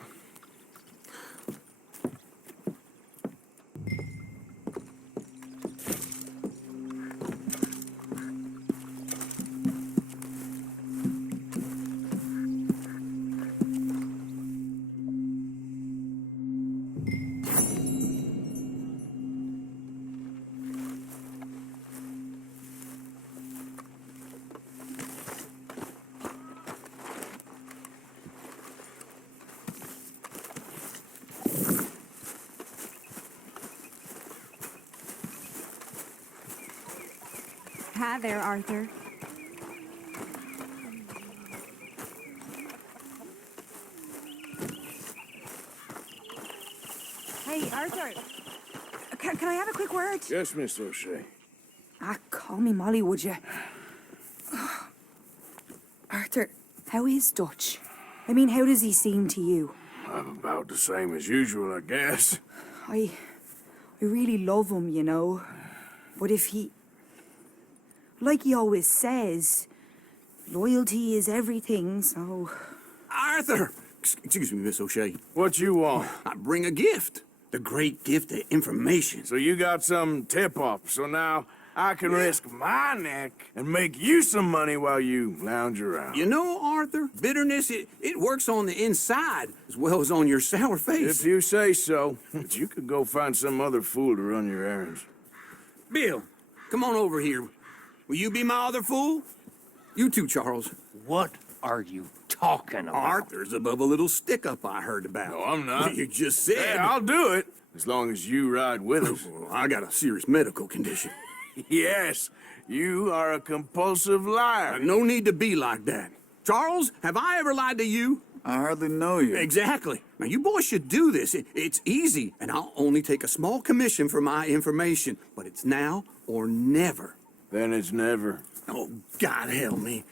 Hi there, Arthur. Hey, Arthur. Can I have a quick word? Yes, Miss O'Shea. Ah, call me Molly, would you? Arthur, how is Dutch? I mean, how does he seem to you? I'm about the same as usual, I guess. I really love him, you know. But if he... Like he always says, loyalty is everything, so... Arthur! Excuse me, Miss O'Shea. What you want? I bring a gift. The great gift of information. So you got some tip-off, so now I can risk my neck and make you some money while you lounge around. You know, Arthur, bitterness, it works on the inside as well as on your sour face. If you say so. But you could go find some other fool to run your errands. Bill, come on over here. Will you be my other fool? You too, Charles. What are you talking about? Arthur's above a little stick-up I heard about. No, I'm not. You just said. Yeah, I'll do it, as long as you ride with us. Well, I got a serious medical condition. Yes, you are a compulsive liar. No need to be like that. Charles, have I ever lied to you? I hardly know you. Exactly. Now, you boys should do this. It's easy, and I'll only take a small commission for my information. But it's now or never. Then it's never. Oh, God help me.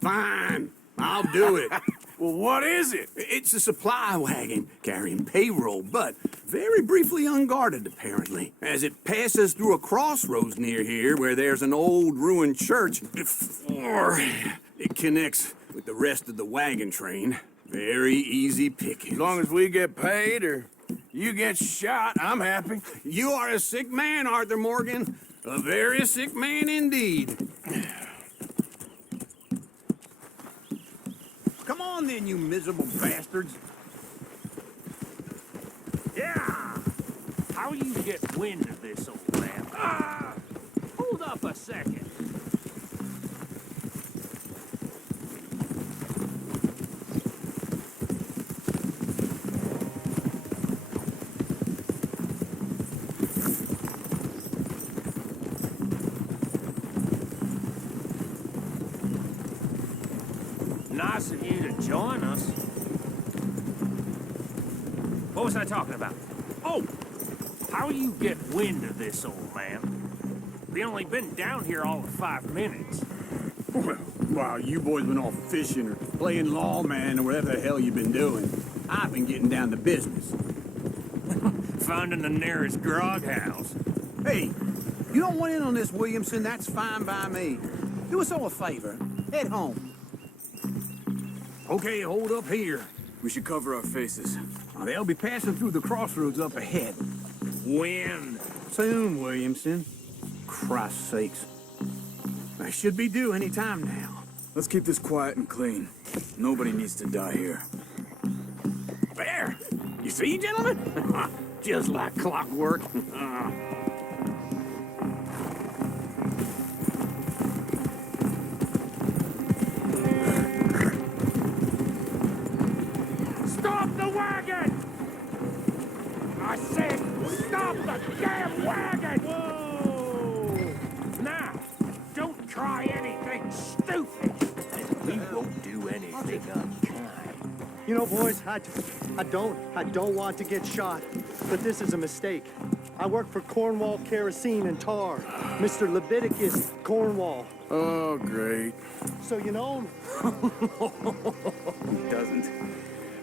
Fine, I'll do it. Well, what is it? It's a supply wagon carrying payroll, but very briefly unguarded, apparently, as it passes through a crossroads near here where there's an old ruined church before it connects with the rest of the wagon train. Very easy picking. As long as we get paid or you get shot, I'm happy. You are a sick man, Arthur Morgan. A very sick man indeed. Come on then, you miserable bastards. Yeah! How you get wind of this, old man? Hold up a second. Nice of you to join us. What was I talking about? Oh! How you get wind of this, old man? We only been down here all of 5 minutes. Well, While you boys been off fishing or playing lawman or whatever the hell you've been doing, I've been getting down to business. Finding the nearest grog house. Hey, you don't want in on this, Williamson, that's fine by me. Do us all a favor. Head home. Okay, hold up here. We should cover our faces. They'll be passing through the crossroads up ahead. When? Soon, Williamson. Christ's sakes. They should be due any time now. Let's keep this quiet and clean. Nobody needs to die here. There! You see, gentlemen? Just like clockwork. Stop the wagon! I said, stop the damn wagon! Whoa! Now, don't try anything stupid. We won't do anything unkind. You know, boys, I don't want to get shot, but this is a mistake. I work for Cornwall Kerosene and Tar, Mr. Leviticus Cornwall. Oh, great. So you know him? Who doesn't?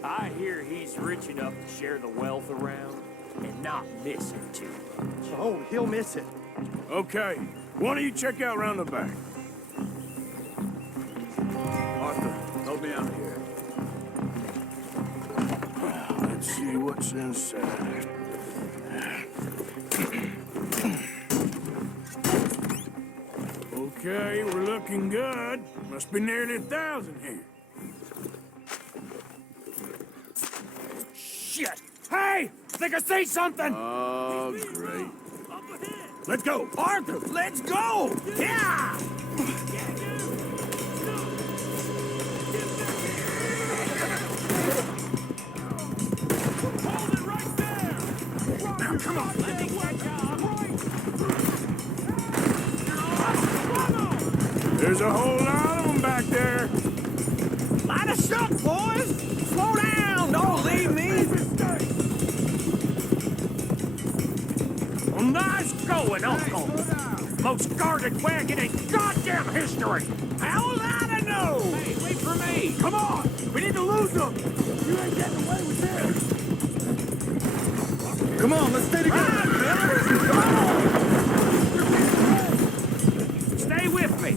I hear he's rich enough to share the wealth around and not miss it too much. Oh, he'll miss it. Okay, why don't you check out round the back? Arthur, help me out here. Let's see what's inside. Okay, we're looking good. Must be nearly 1,000 here. Shit! Hey! I think I see something! Oh, great. Let's go! Arthur, let's go! Yeah! Hold it right there! Come on, let me catch up! There's a whole lot of them back there. Line us up, boys! Slow down! Don't leave me! Well, nice going, Uncle! Most guarded wagon in goddamn history! How was I to know? Hey, wait for me! Come on! We need to lose them! You ain't getting away with this! Come on, let's stay together. Come on! Stay with me!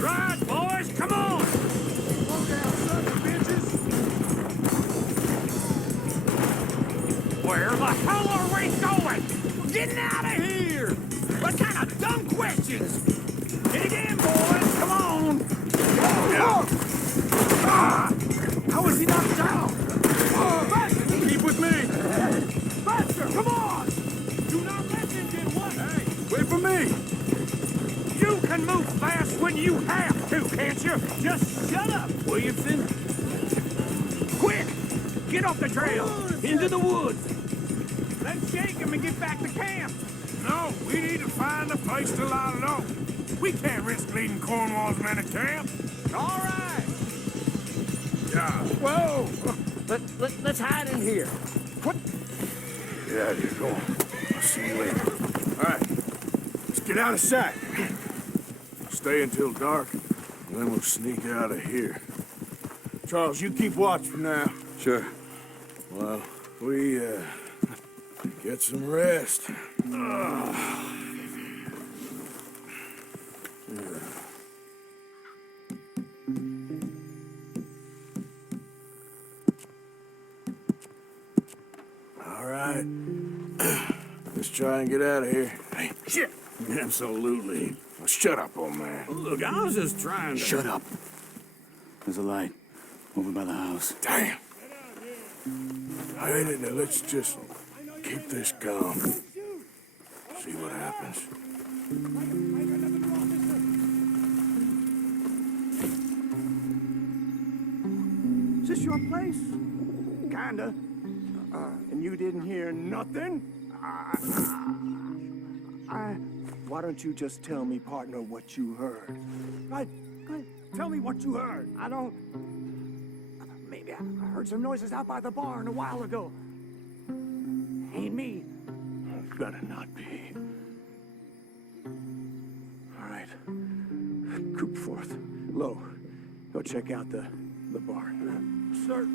Right, boys, come on! Slow down, son of bitches! Where the hell are we going? We're getting out of here! What kind of dumb questions? Hit again, boys! Come on! How is he knocked down? Faster! Keep with me! Faster! Come on! Do not let him get one! Hey, Wait for me. you can move fast when you have to, can't you? Just shut up, Williamson. Quick! Get off the trail! Into the woods! Let's shake him and get back to camp! No, we need to find a place to lie low. We can't risk leading Cornwall's men to camp. All right! Yeah. Whoa! Let's hide in here. What? Get out of here, go on. I'll see you later. All right, let's get out of sight. Stay until dark, and then we'll sneak out of here. Charles, you keep watch for now. Sure. Well, we, get some rest. All right. Let's try and get out of here. Hey, shit! Absolutely. Well, shut up, old man. Look, I was just trying to... Shut up. There's a light over by the house. Damn. All right, now let's just keep this calm. See what happens. Is this your place? Kinda. And you didn't hear nothing? Why don't you just tell me, partner, what you heard? Right? Tell me what you heard. I don't... Maybe I heard some noises out by the barn a while ago. Ain't me. Better not be. All right. Coop forth. check out the barn. Sir.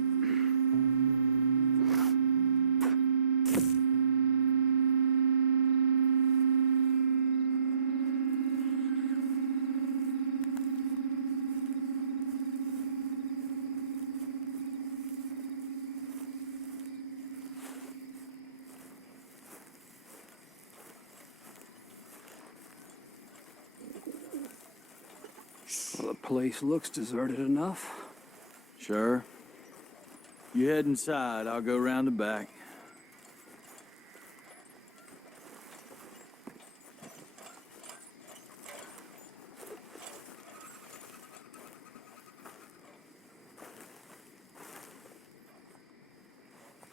Well, the place looks deserted enough. Sure. You head inside, I'll go round the back.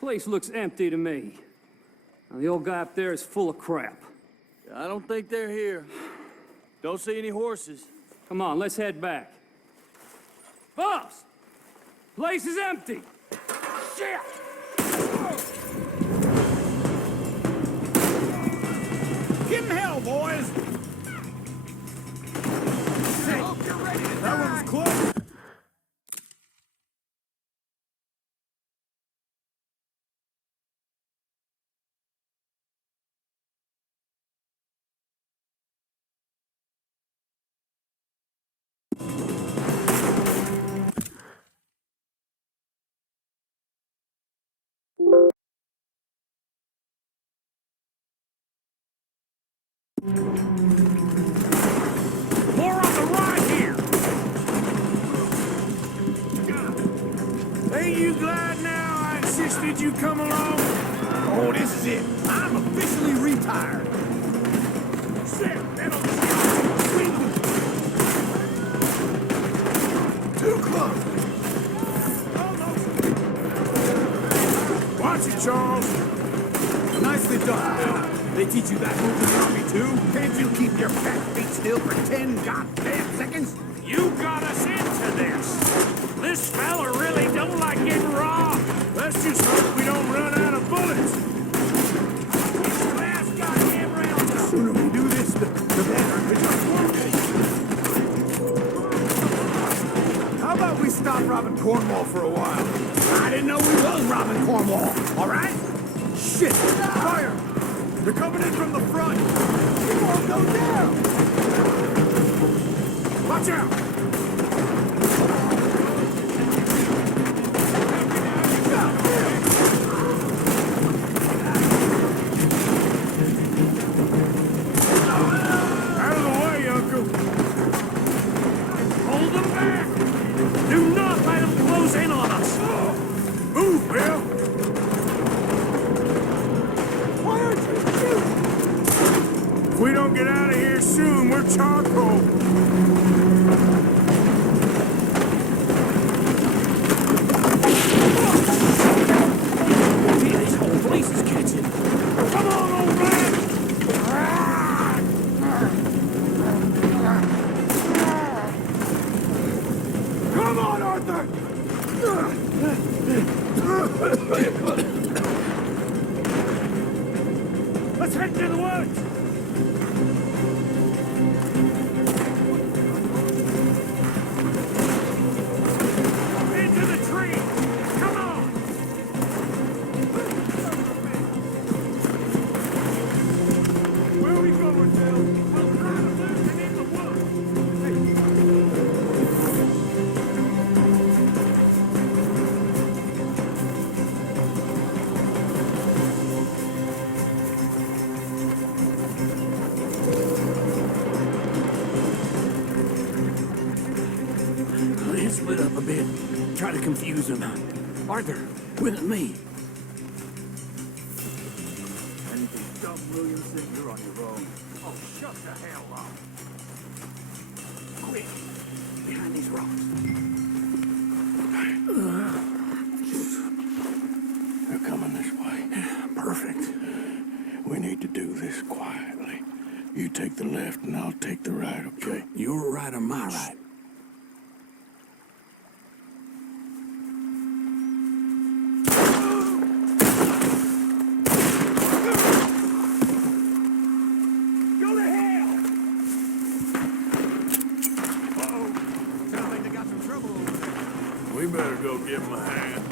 Place looks empty to me. Now, the old guy up there is full of crap. I don't think they're here. Don't see any horses. Come on, let's head back. Boss! Place is empty! Shit! Give him hell, boys! Hope you're ready to That one was close. More on the right here! Ain't you glad now I insisted you come along? Oh, this is it. I'm officially retired. Shit, that'll too close. Watch it, Charles. Nicely done, Bill. They teach you that move in the Army, too? Can't you keep your fat feet still for 10 goddamn seconds? You got us into this. This fella really don't like getting raw. Let's just hope we don't run out of bullets. Last goddamn round. The sooner we do this, the better. How about we stop robbing Cornwall for a while? I didn't know we was robbing Cornwall, all right? Shit! Fire! They're coming in from the front! We won't go down! Watch out! Out of the way, Uncle! Hold them back! Do not let them close in on us! Move, Bill! Why aren't you shooting? If we don't get out of here soon, we're charcoal. Gee, this whole place is catching. Come on, old man! Come on, Arthur! Let's head to the woods! Into the tree! Come on! Where are we going, Bill? We'll try to lose him in the woods! Let's split up a bit. Try to confuse them. Arthur, with me. Anything to stop Williamson, you're on your own. Oh, shut the hell up. Quick, behind these rocks. They're coming this way. Perfect. We need to do this quietly. You take the left and I'll take the right, okay? Your right or my right? Go to hell! Sounds like they got some trouble over go give him a hand.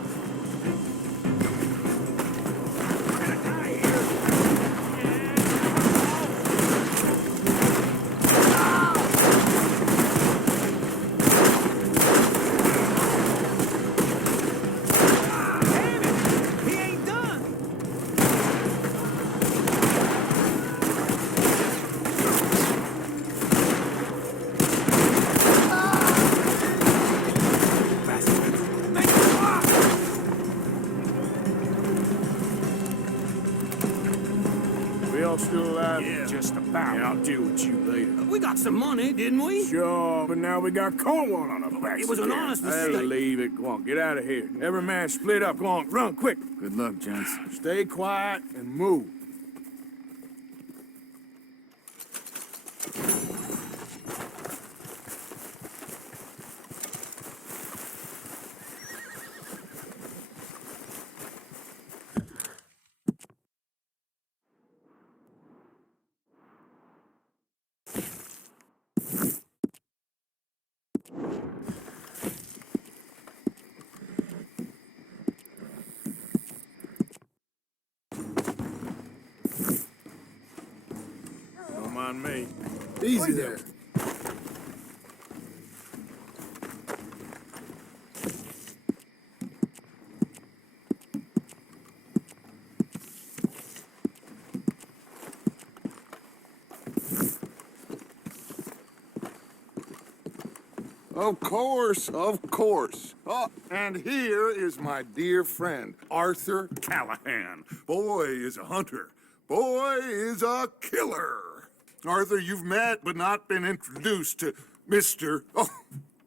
He ain't done. We all still alive? Yeah. Just about. Yeah, I'll deal with you later. We got some money, didn't we? Sure, but now we got Cornwall on our backs. It was an again. honest I'll mistake. leave it. Go on, get out of here. Every man split up. Go on, run, quick. Good luck, gents. Stay quiet and move. Don't mind me. Easy there. Of course, of course. Oh, and here is my dear friend, Arthur Callahan. Boy is a hunter. Boy is a killer. Arthur, you've met but not been introduced to Mr. Oh,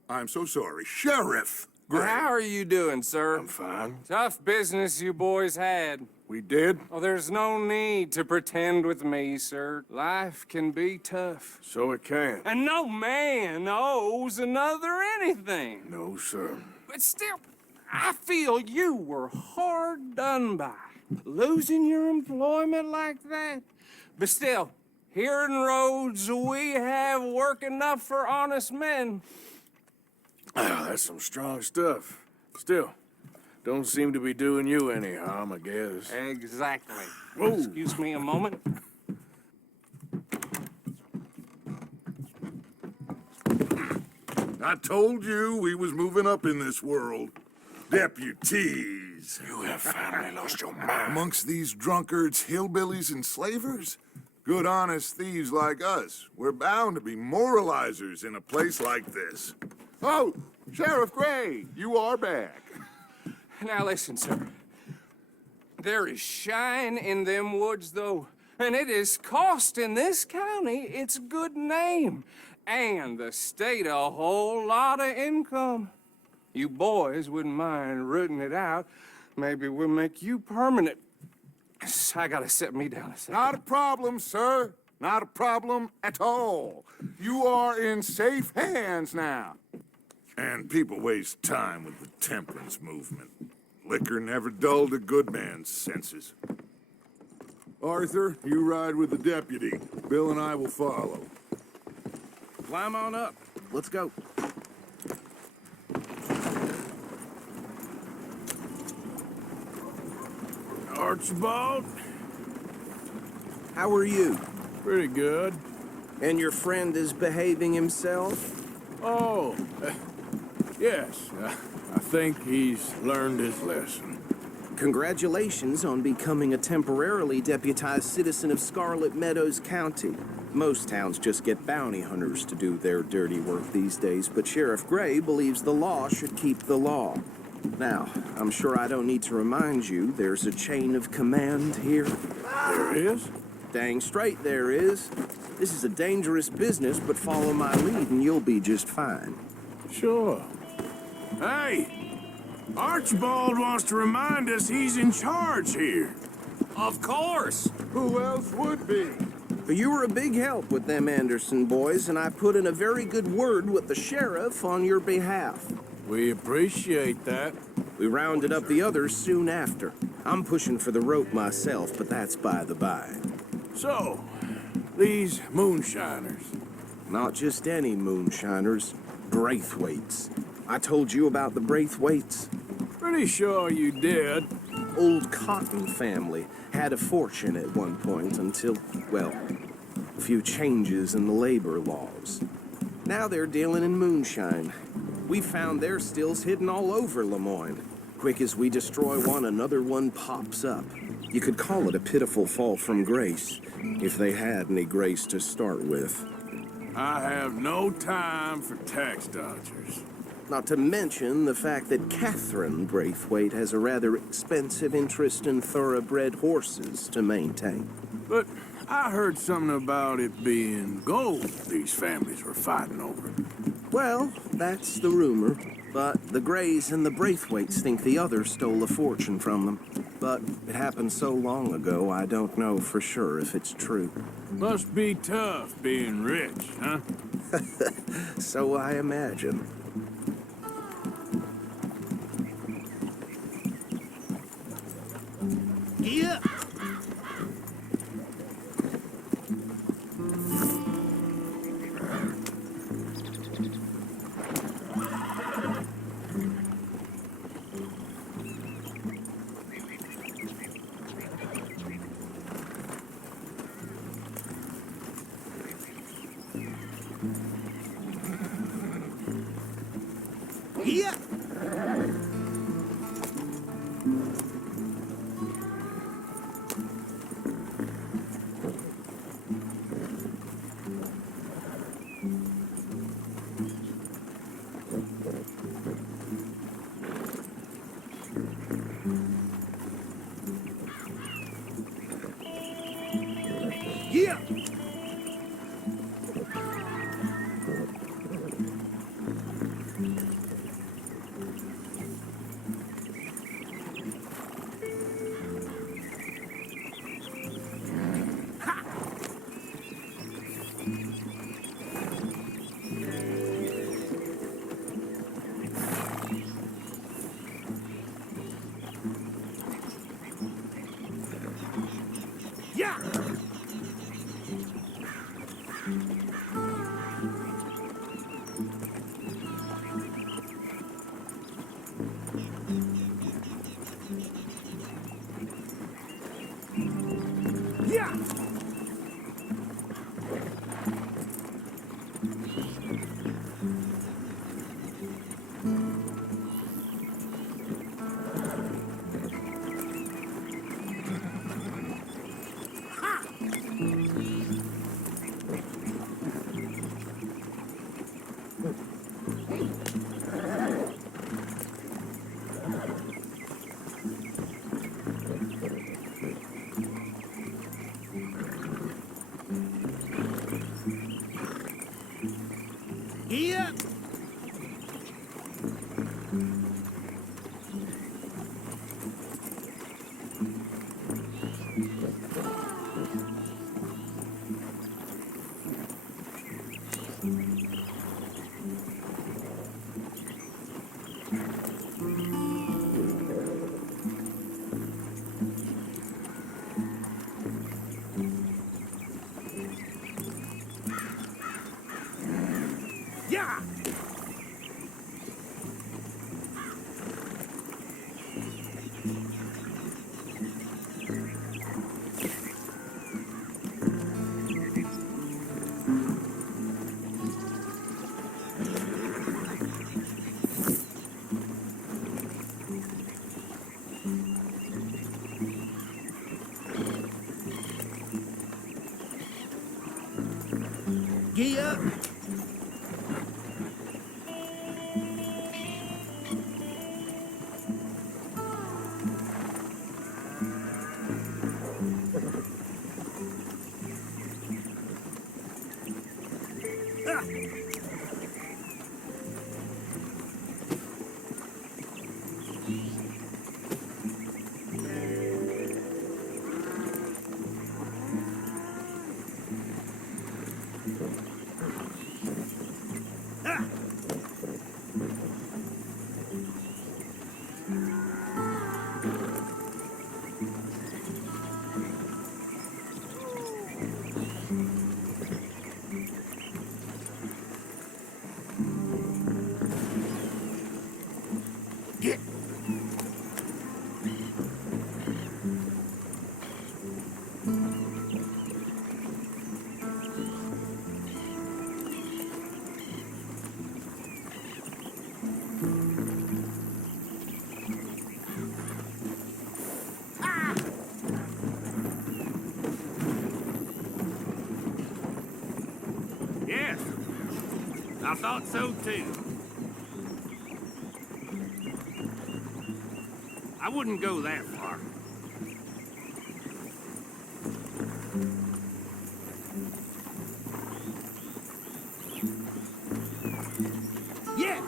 I'm so sorry, Sheriff Gray. How are you doing, sir? I'm fine. Tough business you boys had. We did? Oh, there's no need to pretend with me, sir. Life can be tough. So it can. And no man owes another anything. No, sir. But still, I feel you were hard done by. Losing your employment like that. But still, here in Rhodes, we have work enough for honest men. Ah, that's some strong stuff. Still, don't seem to be doing you any harm, I guess. Exactly. Whoa. Excuse me a moment. I told you we was moving up in this world. Deputies. You have finally lost your mind. Amongst these drunkards, hillbillies, and slavers? Good honest thieves like us. We're bound to be moralizers in a place like this. Oh, Sheriff Gray, you are back. Now listen, sir. There is shine in them woods, though, and it is costing this county its good name and the state a whole lot of income. You boys wouldn't mind rooting it out. Maybe we'll make you permanent. I gotta set me down a second. Not a problem, sir. Not a problem at all. You are in safe hands now. And people waste time with the temperance movement. Liquor never dulled a good man's senses. Arthur, you ride with the deputy. Bill and I will follow. Climb on up. Let's go. Archibald? How are you? Pretty good. And your friend is behaving himself? Oh, yes. I think he's learned his lesson. Congratulations on becoming a temporarily deputized citizen of Scarlet Meadows County. Most towns just get bounty hunters to do their dirty work these days, but Sheriff Gray believes the law should keep the law. Now, I'm sure I don't need to remind you there's a chain of command here. There is? Dang straight there is. This is a dangerous business, but follow my lead and you'll be just fine. Sure. Hey! Archibald wants to remind us he's in charge here. Of course. Who else would be? You were a big help with them Anderson boys, and I put in a very good word with the sheriff on your behalf. We appreciate that. We rounded up the others soon after. I'm pushing for the rope myself, but that's by the by. So, these moonshiners. Not just any moonshiners, Braithwaites. I told you about the Braithwaites. Pretty sure you did. Old Cotton family had a fortune at one point until, well, a few changes in the labor laws. Now they're dealing in moonshine. We found their stills hidden all over Lemoyne. Quick as we destroy one, another one pops up. You could call it a pitiful fall from grace, if they had any grace to start with. I have no time for tax dodgers. Not to mention the fact that Catherine Braithwaite has a rather expensive interest in thoroughbred horses to maintain. But I heard something about it being gold these families were fighting over. Well, that's the rumor. But the Grays and the Braithwaites think the others stole a fortune from them. But it happened so long ago, I don't know for sure if it's true. Must be tough being rich, huh? So I imagine. Yeah. Yeah. Yeah. Yeah. Yeah. Yeah. Yeah. Yeah. Ah. I thought so too. I wouldn't go that far. Yeah!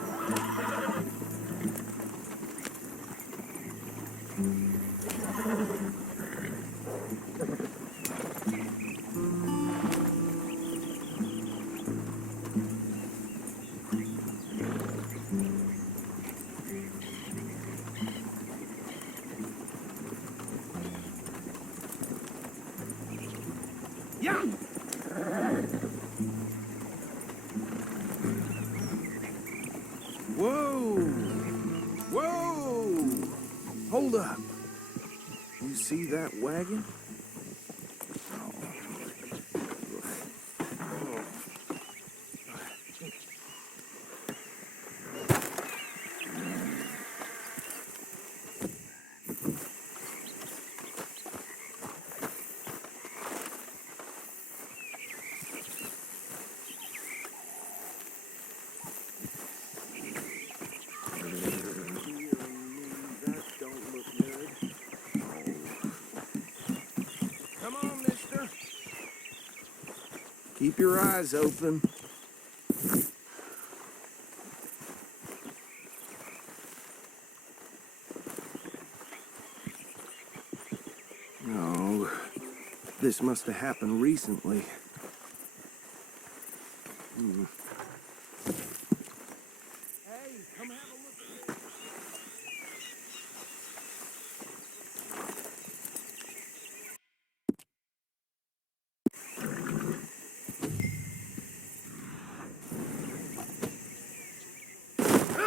Yeah! Whoa! Whoa! Hold up. You see that wagon? Come on, mister. Keep your eyes open. No, this must have happened recently. Hey, come have a look at this.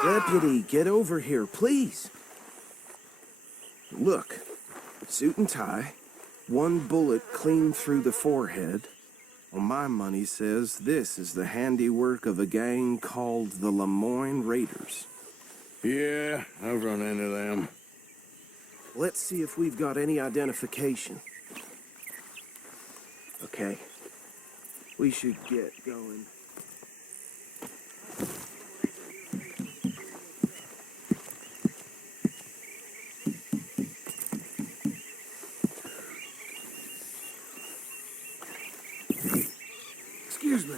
Deputy, get over here, please. Look, suit and tie, one bullet clean through the forehead. Well, my money says this is the handiwork of a gang called the Lemoyne Raiders. Yeah, I've run into them. Let's see if we've got any identification. Okay, we should get going. Excuse me.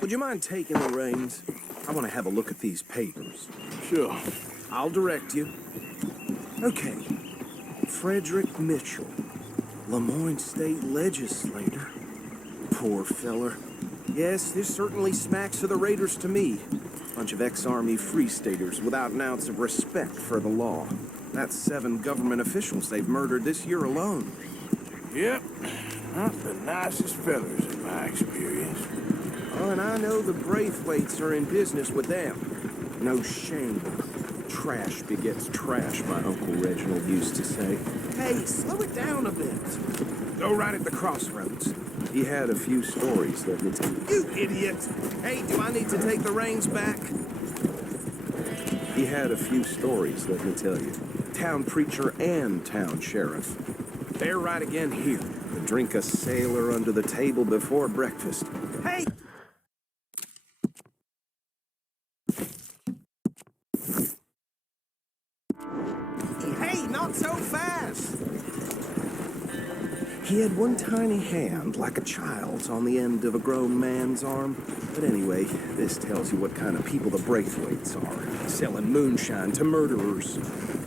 Would you mind taking the reins? I want to have a look at these papers. Sure. I'll direct you. Okay. Frederick Mitchell, Lemoyne State Legislator. Poor feller. Yes, this certainly smacks of the Raiders to me. Bunch of ex-Army Free Staters without an ounce of respect for the law. That's 7 government officials they've murdered this year alone. Yep. Not the nicest fellas in my experience. Oh, and I know the Braithwaites are in business with them. No shame. Trash begets trash, my Uncle Reginald used to say. Hey, slow it down a bit. Go right at the crossroads. He had a few stories, let me tell you. You idiot! Hey, do I need to take the reins back? He had a few stories, let me tell you. Town preacher and town sheriff. They're right again here. To drink a sailor under the table before breakfast. Hey! Hey, not so fast! He had one tiny hand, like a child's, on the end of a grown man's arm. But anyway, this tells you what kind of people the Braithwaites are. Selling moonshine to murderers.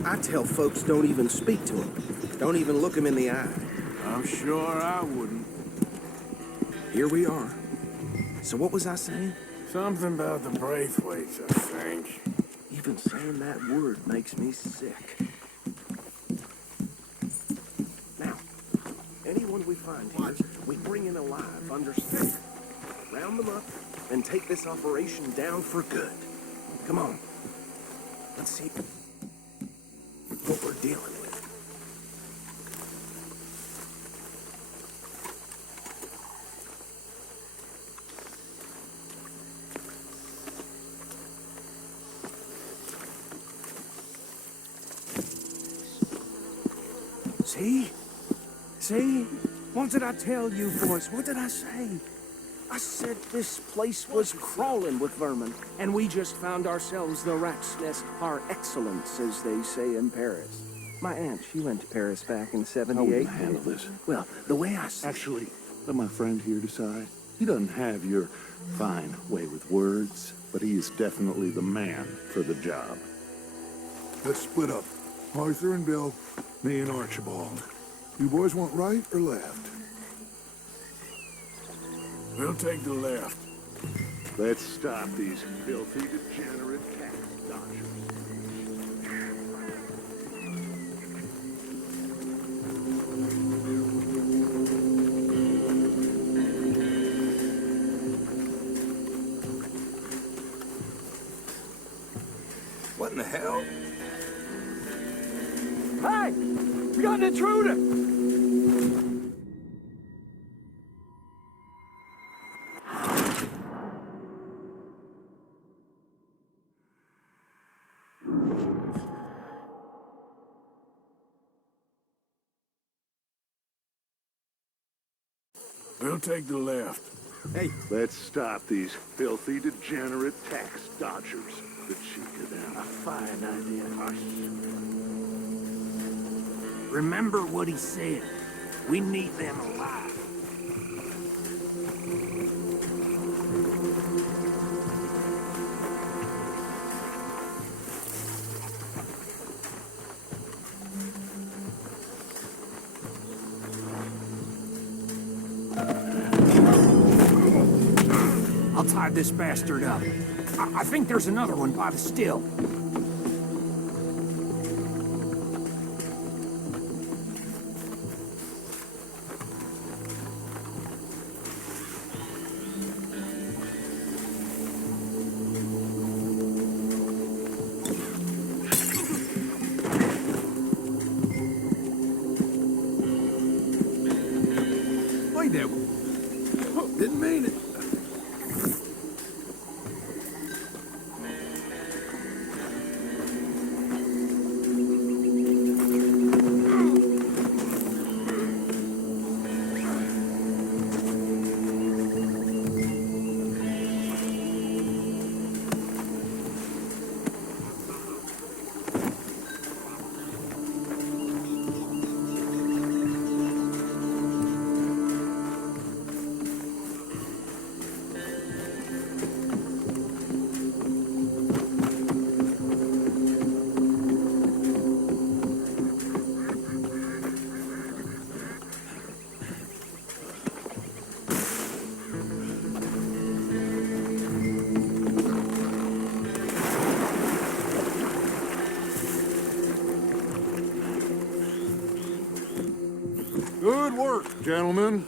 I tell folks don't even speak to them. Don't even look them in the eye. I'm sure I wouldn't. Here we are. So what was I saying? Something about the Braithwaites, I think. Even saying that word makes me sick. Now, anyone we find here, we bring in alive, understand? Round them up, and take this operation down for good. Come on. Let's see. what we're dealing with. See? See? What did I tell you, boys? What did I say? I said this place was crawling with vermin, and we just found ourselves the rat's nest par excellence, as they say in Paris. My aunt, she went to Paris back in '78. How are we gonna handle this? Well, the way I see Actually, let my friend here decide. He doesn't have your fine way with words, but he is definitely the man for the job. Let's split up. Arthur and Bill, me and Archibald. You boys want right or left? We'll take the left. Let's stop these filthy, degenerate tax dodgers. What in the hell? Hey! We got an intruder! We'll take the left. Hey, let's stop these filthy, degenerate tax dodgers. The cheek of them. A fine idea. Hush. Remember what he said. We need them alive. I'll tie this bastard up. I think there's another one by the still. Wait there. Didn't mean it. Good work, gentlemen.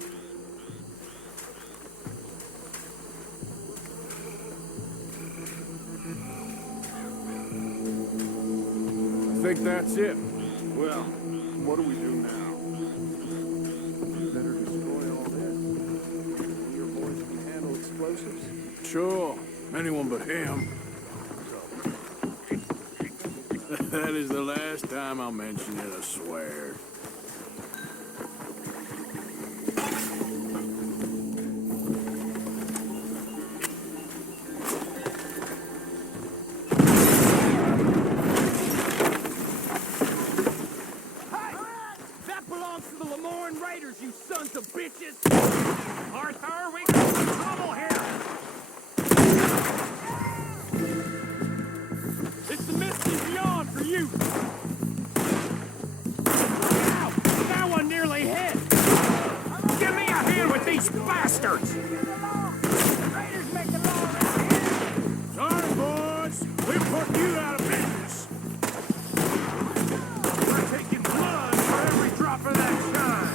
I think that's it. Well, what do we do now? Better destroy all this. Your boys can handle explosives. Sure. Anyone but him. That is the last time I'll mention it, I swear. That belongs to the Lemoyne Raiders, you sons of bitches! Arthur, we got some trouble here! It's the Misty Beyond for you! Ow! That one nearly hit! Give me a hand with these bastards! Raiders make the law around here! Sorry, boys. We're putting you out of business. We're taking blood for every drop of that shine!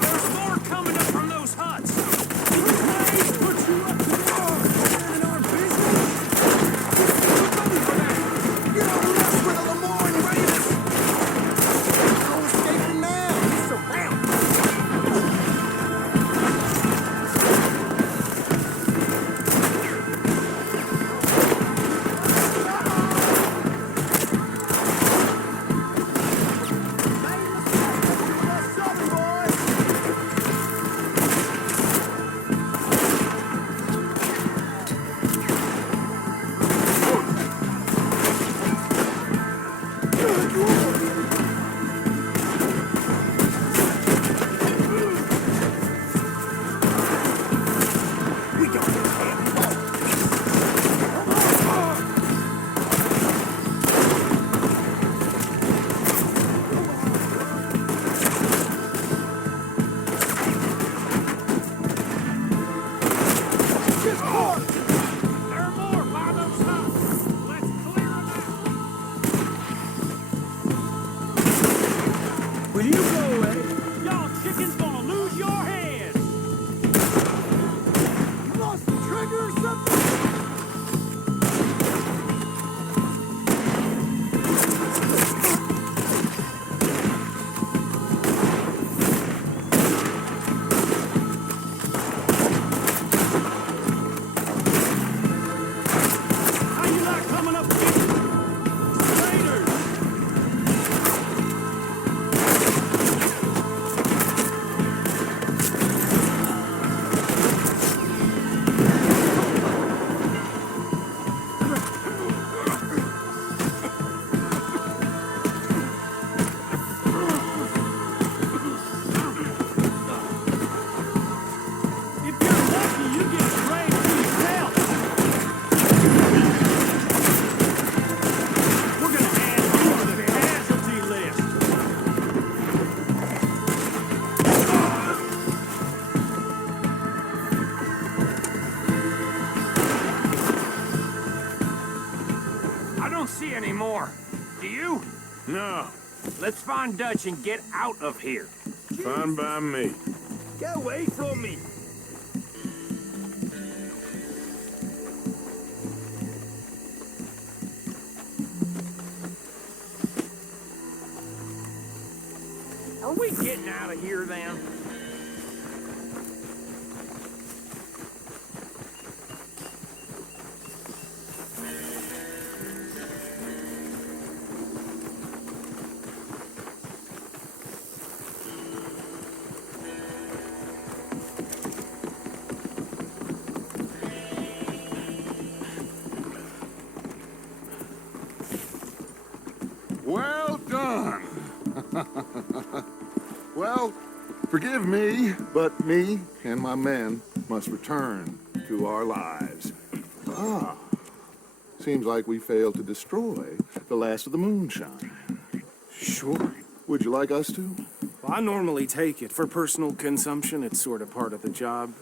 There's more coming up from those huts! These ways put you up to the wall! In our business? We're ready for that! You don't mess with the more! There are more by those huts! Let's clear them out! Will you go away? Y'all chickens gonna lose your heads! You lost the trigger or something? How you not coming up against traitors? If you're lucky, you get dragged to yourself. We're gonna add you to the casualty list. I don't see any more. Do you? No, Let's find Dutch and get out of here. fine by me. Get away from me! Are we getting out of here then? Well done. Well, forgive me, but me and my men must return to our lives. Ah, seems like we failed to destroy the last of the moonshine. Sure. Would you like us to? Well, I normally take it. For personal consumption, it's sort of part of the job.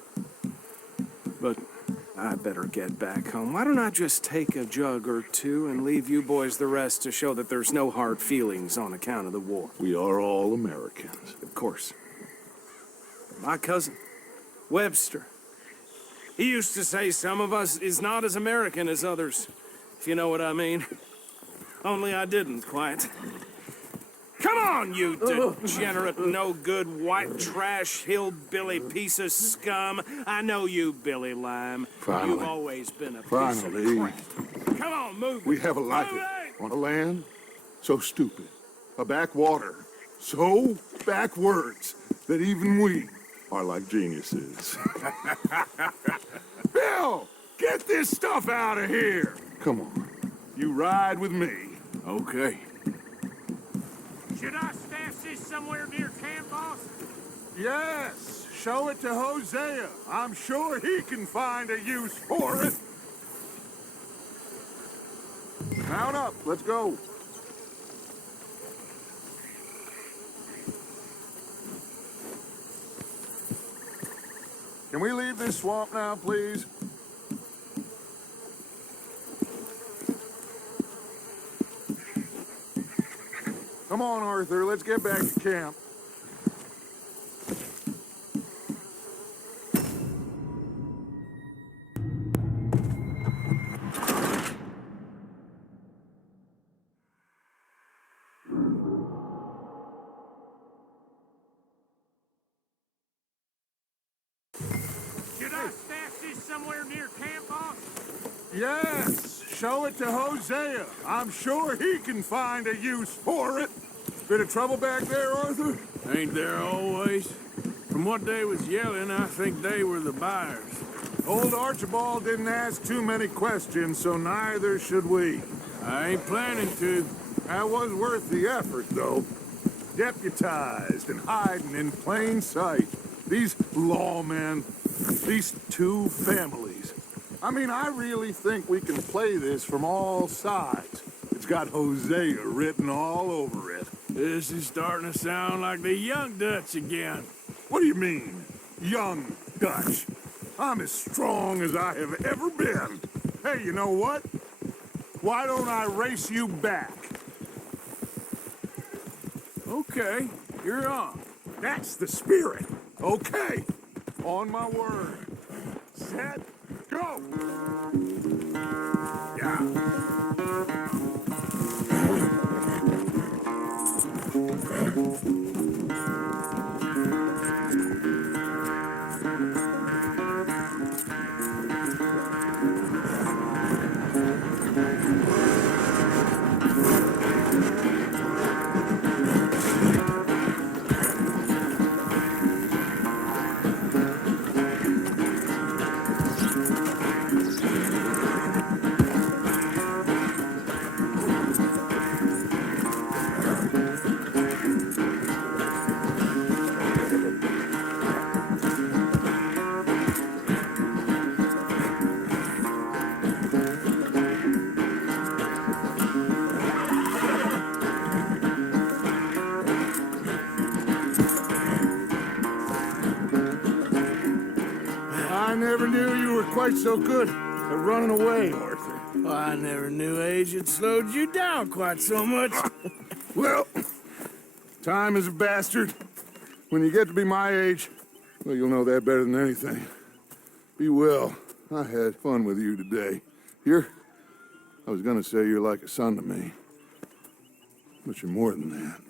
But I better get back home. Why don't I just take a jug or two and leave you boys the rest to show that there's no hard feelings on account of the war? We are all Americans. Of course. But my cousin, Webster, he used to say some of us is not as American as others, if you know what I mean. Only I didn't quite. Come on, you degenerate, no-good, white trash, hillbilly piece of scum. I know you, Billy Lime. Finally. You've always been a piece Finally. of crap. Come on, move We it. have a life Move it. on a land so stupid, a backwater so backwards that even we are like geniuses. Bill, get this stuff out of here. Come on, you ride with me. Okay. Should I stash this somewhere near camp, boss? Yes, show it to Hosea. I'm sure he can find a use for it. Mount up, let's go. Can we leave this swamp now, please? Come on, Arthur, let's get back to camp. Should I stash this somewhere near camp, boss? Yes, show it to Hosea. I'm sure he can find a use for it. Bit of trouble back there, Arthur? Ain't there always? From what they was yelling, I think they were the buyers. Old Archibald didn't ask too many questions, so neither should we. I ain't planning to. That was worth the effort, though. Deputized and hiding in plain sight. These lawmen, these two families. I mean, I really think we can play this from all sides. It's got Hosea written all over it. This is starting to sound like the young Dutch again. What do you mean, young Dutch? I'm as strong as I have ever been. Hey, you know what? Why don't I race you back? Okay, you're on. That's the spirit. Okay. On my word. Set, go! Yeah. I never knew you were quite so good at running away, Arthur. I never knew age had slowed you down quite so much. Well, time is a bastard. When you get to be my age, well, you'll know that better than anything. Be well. I had fun with you today. I was gonna say you're like a son to me, but you're more than that.